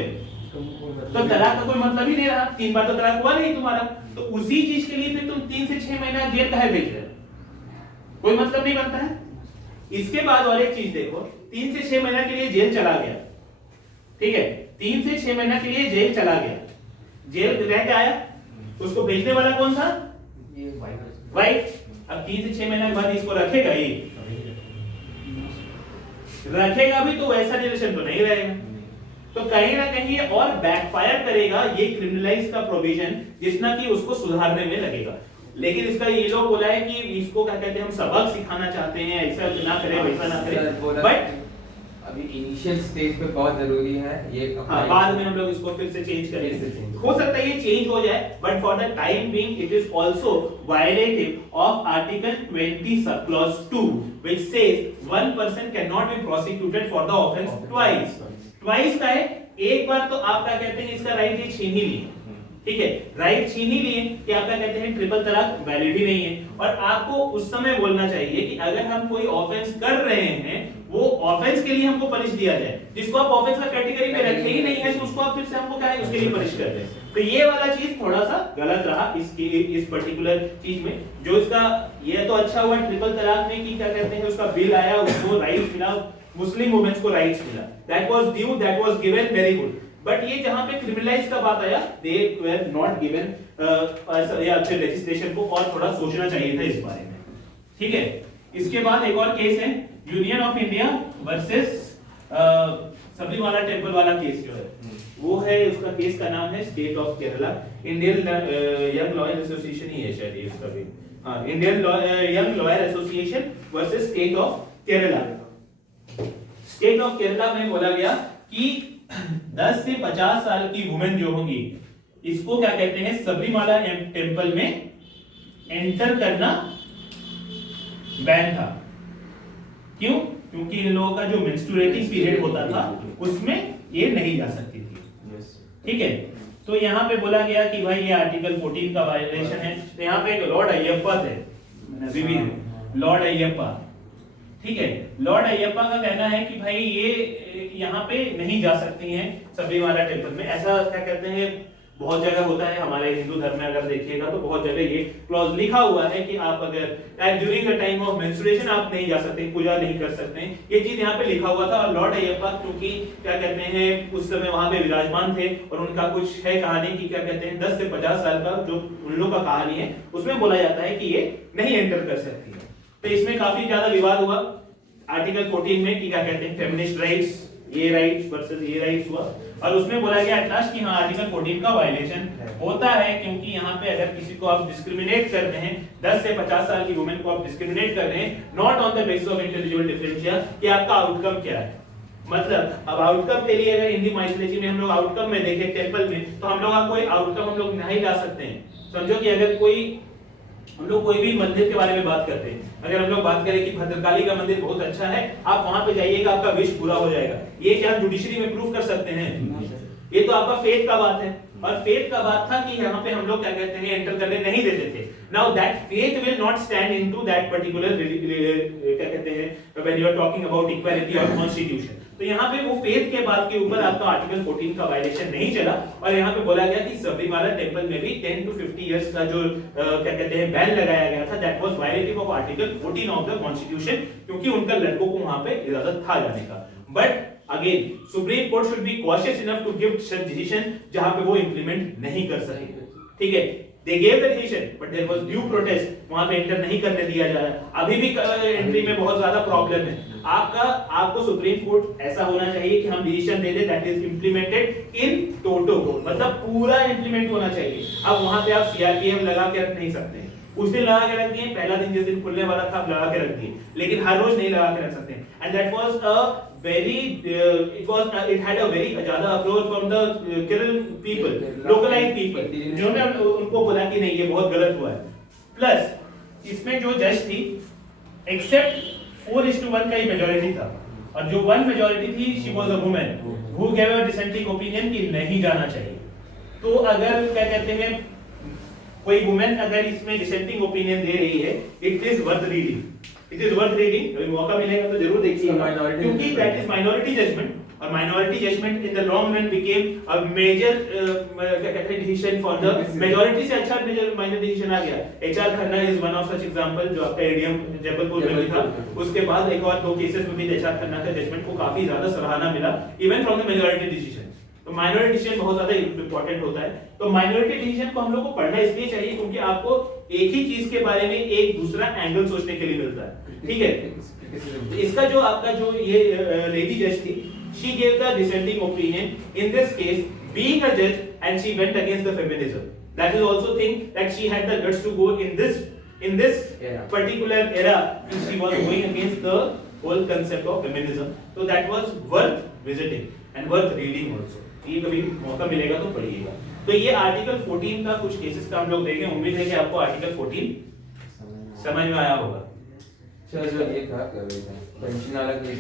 तो तलाक का कोई मतलब ही नहीं रहा, 3 बार तो तलाक हुआ नहीं तुम्हारा, तो उसी चीज के लिए फिर तुम 3 से 6 महीना जेल काहे भेज रहे हो? कोई मतलब नहीं बनता है। इसके बाद और एक चीज देखो, 3 से 6 महीना के लिए जेल चला गया। ठीक है, 3 से 6 महीना के लिए जेल चला गया, जेल रह के आया, उसको भेजने वाला कौन था? वाइफ। अब 3 से 6 महीने के बाद इसको रखेगा, ये रखेगा भी तो वैसा रिलेशन तो नहीं रहेगा, तो कहीं ना कहीं और बैकफायर करेगा ये क्रिमिनलाइज का प्रोविजन, जितना कि उसको सुधारने में लगेगा। लेकिन इसका ये लोग बोला है कि इसको क्या कहते हैं, हम सबक सिखाना चाहते हैं, ऐसा ना करें वैसा ना करें, बट अभी इनिशियल स्टेज पे बहुत जरूरी है ये। बाद में हम लोग इसको फिर से चेंज करेंगे, हो सकता है ये चेंज हो जाए, but for the time being it is also violative of article 20 sub clause 2 which says one person can not be prosecuted for the offence twice का है, एक बार तो आप क्या कहते हैं इसका राइट ये छीन ही लिए। ठीक है, राइट छीन ही लिए कि आप क्या कहते हैं ट्रिपल तलाक वैलिड ही नहीं है, और आपको उस समय बोलना चाहिए कि अगर हम कोई ऑफेंस कर रहे हैं, वो ऑफेंस के लिए हमको पनिश दिया जाए, जिसको आप ऑफेंस का कैटेगरी में रखे ही नहीं है तो उसको आप फिर से हमको क्या है उसके लिए पनिश कर दें। तो ये वाला चीज थोड़ा सा गलत रहा इस पर्टिकुलर चीज में। जो इसका ये तो अच्छा हुआ ट्रिपल तलाक में कि क्या कहते हैं उसका बिल आया, उसको राइट्स मिला, मुस्लिम वुमेन्स को राइट्स मिला, that was due, that was given, very good. But ये जहां पे क्रिमिनलाइज का बात आया, दे वर नॉट गिवन, या फिर लेजिस्लेशन को और थोड़ा सोचना चाहिए था इस बारे में। ठीक है। इसके बाद एक और केस है union of India versus Sabarimala temple वाला केस जो है वो है, उसका केस का नाम है state of Kerala. Indian young lawyer association ही है शायद इसका भी, हाँ, Indian young lawyer association versus state of Kerala. State of Kerala में बोला गया कि 10 से 50 साल की वुमेन जो होंगी इसको क्या कहते हैं, सबरीमाला टेम्पल में एंटर करना बैन था। क्यों? क्योंकि इन लोगों का जो मेंस्ट्रुएटिंग पीरियड होता था उसमें ये नहीं जा सकती थी। ठीक है, तो यहाँ पे बोला गया कि भाई ये आर्टिकल 14 का वायलेशन है। तो यहाँ पे एक लॉर्ड अय्यप्पा थे, अभी भी लॉर्ड अय्यप्पा, ठीक है, लॉर्ड अय्यप्पा का कहना है कि भाई ये यहाँ पे नहीं जा सकती हैं सबरीमाला टेम्पल में। ऐसा क्या कहते हैं, बहुत जगह होता है हमारे हिंदू धर्म में, अगर देखिएगा तो बहुत जगह ये क्लॉज लिखा हुआ है कि आप अगर during the time of menstruation आप नहीं जा सकते, पूजा नहीं कर सकते। ये चीज यहाँ पे लिखा हुआ था। और लॉर्ड अय्यप्पा क्योंकि क्या कहते हैं उस समय वहां पे विराजमान थे और उनका कुछ है कहानी की, क्या कहते हैं 10 से 50 साल का जो उन लोगों का कहानी है उसमें बोला जाता है कि ये नहीं एंटर कर सकती है। तो इसमें काफी ज्यादा विवाद हुआ आर्टिकल 14 में कि क्या कहते हैं फेमिनिस्ट राइट्स, ये राइट्स वर्सेस ये राइट्स हुआ। और उसमें बोला गया एट लास्ट कि हाँ आर्टिकल 14 का वायलेशन होता है, क्योंकि यहाँ पे अगर किसी को आप डिस्क्रिमिनेट कर रहे हैं, 10 से 50 साल की वुमेन को आप डिस्क्रिमिनेट कर रहे हैं not on the basis of intelligible differentia, कि आपका आउटकम क्या है। मतलब अब आउटकम के लिए अगर हिंदी माइथोलॉजी में हम लोग आउटकम में देखें टेंपल में, तो हम लोग का कोई आउटकम हम लोग नहीं ला सकते हैं। समझो कि अगर हम लोग कोई भी मंदिर के बारे में बात करते हैं, अगर हम लोग बात करें कि भद्रकाली का मंदिर बहुत अच्छा है, आप वहां पे जाइएगा आपका विश पूरा हो जाएगा, ये क्या जुडिशरी में प्रूव कर सकते हैं? ये तो आपका फेथ का बात है। और फेथ का बात था कि यहाँ पे हम लोग क्या कहते हैं एंटर करने नहीं देते थे। Now that faith will not stand into that particular क्या कहते हैं when you are talking about equality और कॉन्स्टिट्यूशन। तो यहाँ पे वो फेथ के बात के ऊपर आपका आर्टिकल 14 का वायलेशन नहीं चला। और यहाँ पे बोला गया कि सबरीमाला टेंपल में भी 10 to 50 इयर्स का जो क्या कहते हैं बैन लगाया गया था, that was violative of article 14 of the constitution, क्योंकि उनका लड़कों को वहां पे इजाजत था जाने का। But again Supreme Court should be cautious enough to give such decision जहां पे वो इंप्लीमेंट नहीं कर सके। ठीक है, they gave the decision but there was due protest, वहां पे एंटर नहीं करने दिया जा रहा। अभी भी एंट्री में बहुत ज्यादा प्रॉब्लम है। आपको सुप्रीम कोर्ट ऐसा होना चाहिए कि हम डिसीजन दे दे that is implemented in toto, मतलब पूरा इंप्लीमेंट होना चाहिए। अब वहां पे आप सीआरपीएफ लगा के रख नहीं सकते, उस दिन लगा के रख दिए, पहला दिन जिस दिन खुलने वाला था आप लगा के रख दिए, लेकिन हर रोज नहीं लगा के रख सकते। And that was a very it had a very ज्यादा approach from the Kerala people, localite people, जिन्होंने उनको बोला कि नहीं ये बहुत गलत हुआ है। प्लस इसमें जो जज थी एक्सेप्ट 4:1 का ही मेजॉरिटी था, और जो 1 मेजॉरिटी थी she was a woman who gave a dissenting opinion कि नहीं जाना चाहिए। तो अगर क्या कहते हैं कोई वुमेन अगर इसमें डिसेंटिंग ओपिनियन दे रही है, it is worth reading, it is worth reading. अगर मौका मिलेगा तो जरूर देखिएगा, क्योंकि दैट इज माइनॉरिटी जजमेंट, और minority judgment in the long run became a major क्या कहते हैं डिसीजन फॉर द मेजॉरिटी से अच्छा मेजर माइनर डिसीजन आ गया। HR Khanna is one of such example, जो आपका एडीएम जबलपुर में भी था। उसके बाद एक और 2 केसेस में भी एचआर खन्ना का जजमेंट को काफी ज्यादा सराहना मिला even from the majority decision. तो माइनॉरिटी डिसीजन बहुत ज्यादा इंपॉर्टेंट होता है। तो माइनॉरिटी डिसीजन को हम लोग को पढ़ना इसलिए चाहिए क्योंकि आपको एक ही चीज के बारे में एक दूसरा एंगल सोचने के लिए मिलता है। ठीक है, इसका जो आपका जो ये लेडी जज थी, she gave the dissenting opinion in this case being a judge, and she went against the feminism. That is also thing that she had the guts to go in this particular era, and she was going against the whole concept of feminism. So that was worth visiting and worth reading also. ये कभी मौका मिलेगा तो पढ़िएगा। तो ये article 14 का कुछ केसेस का हम लोग देखें। उम्मीद है कि आपको आर्टिकल 14 समझ में आया होगा। सर जो ये था पेंशन वाला केस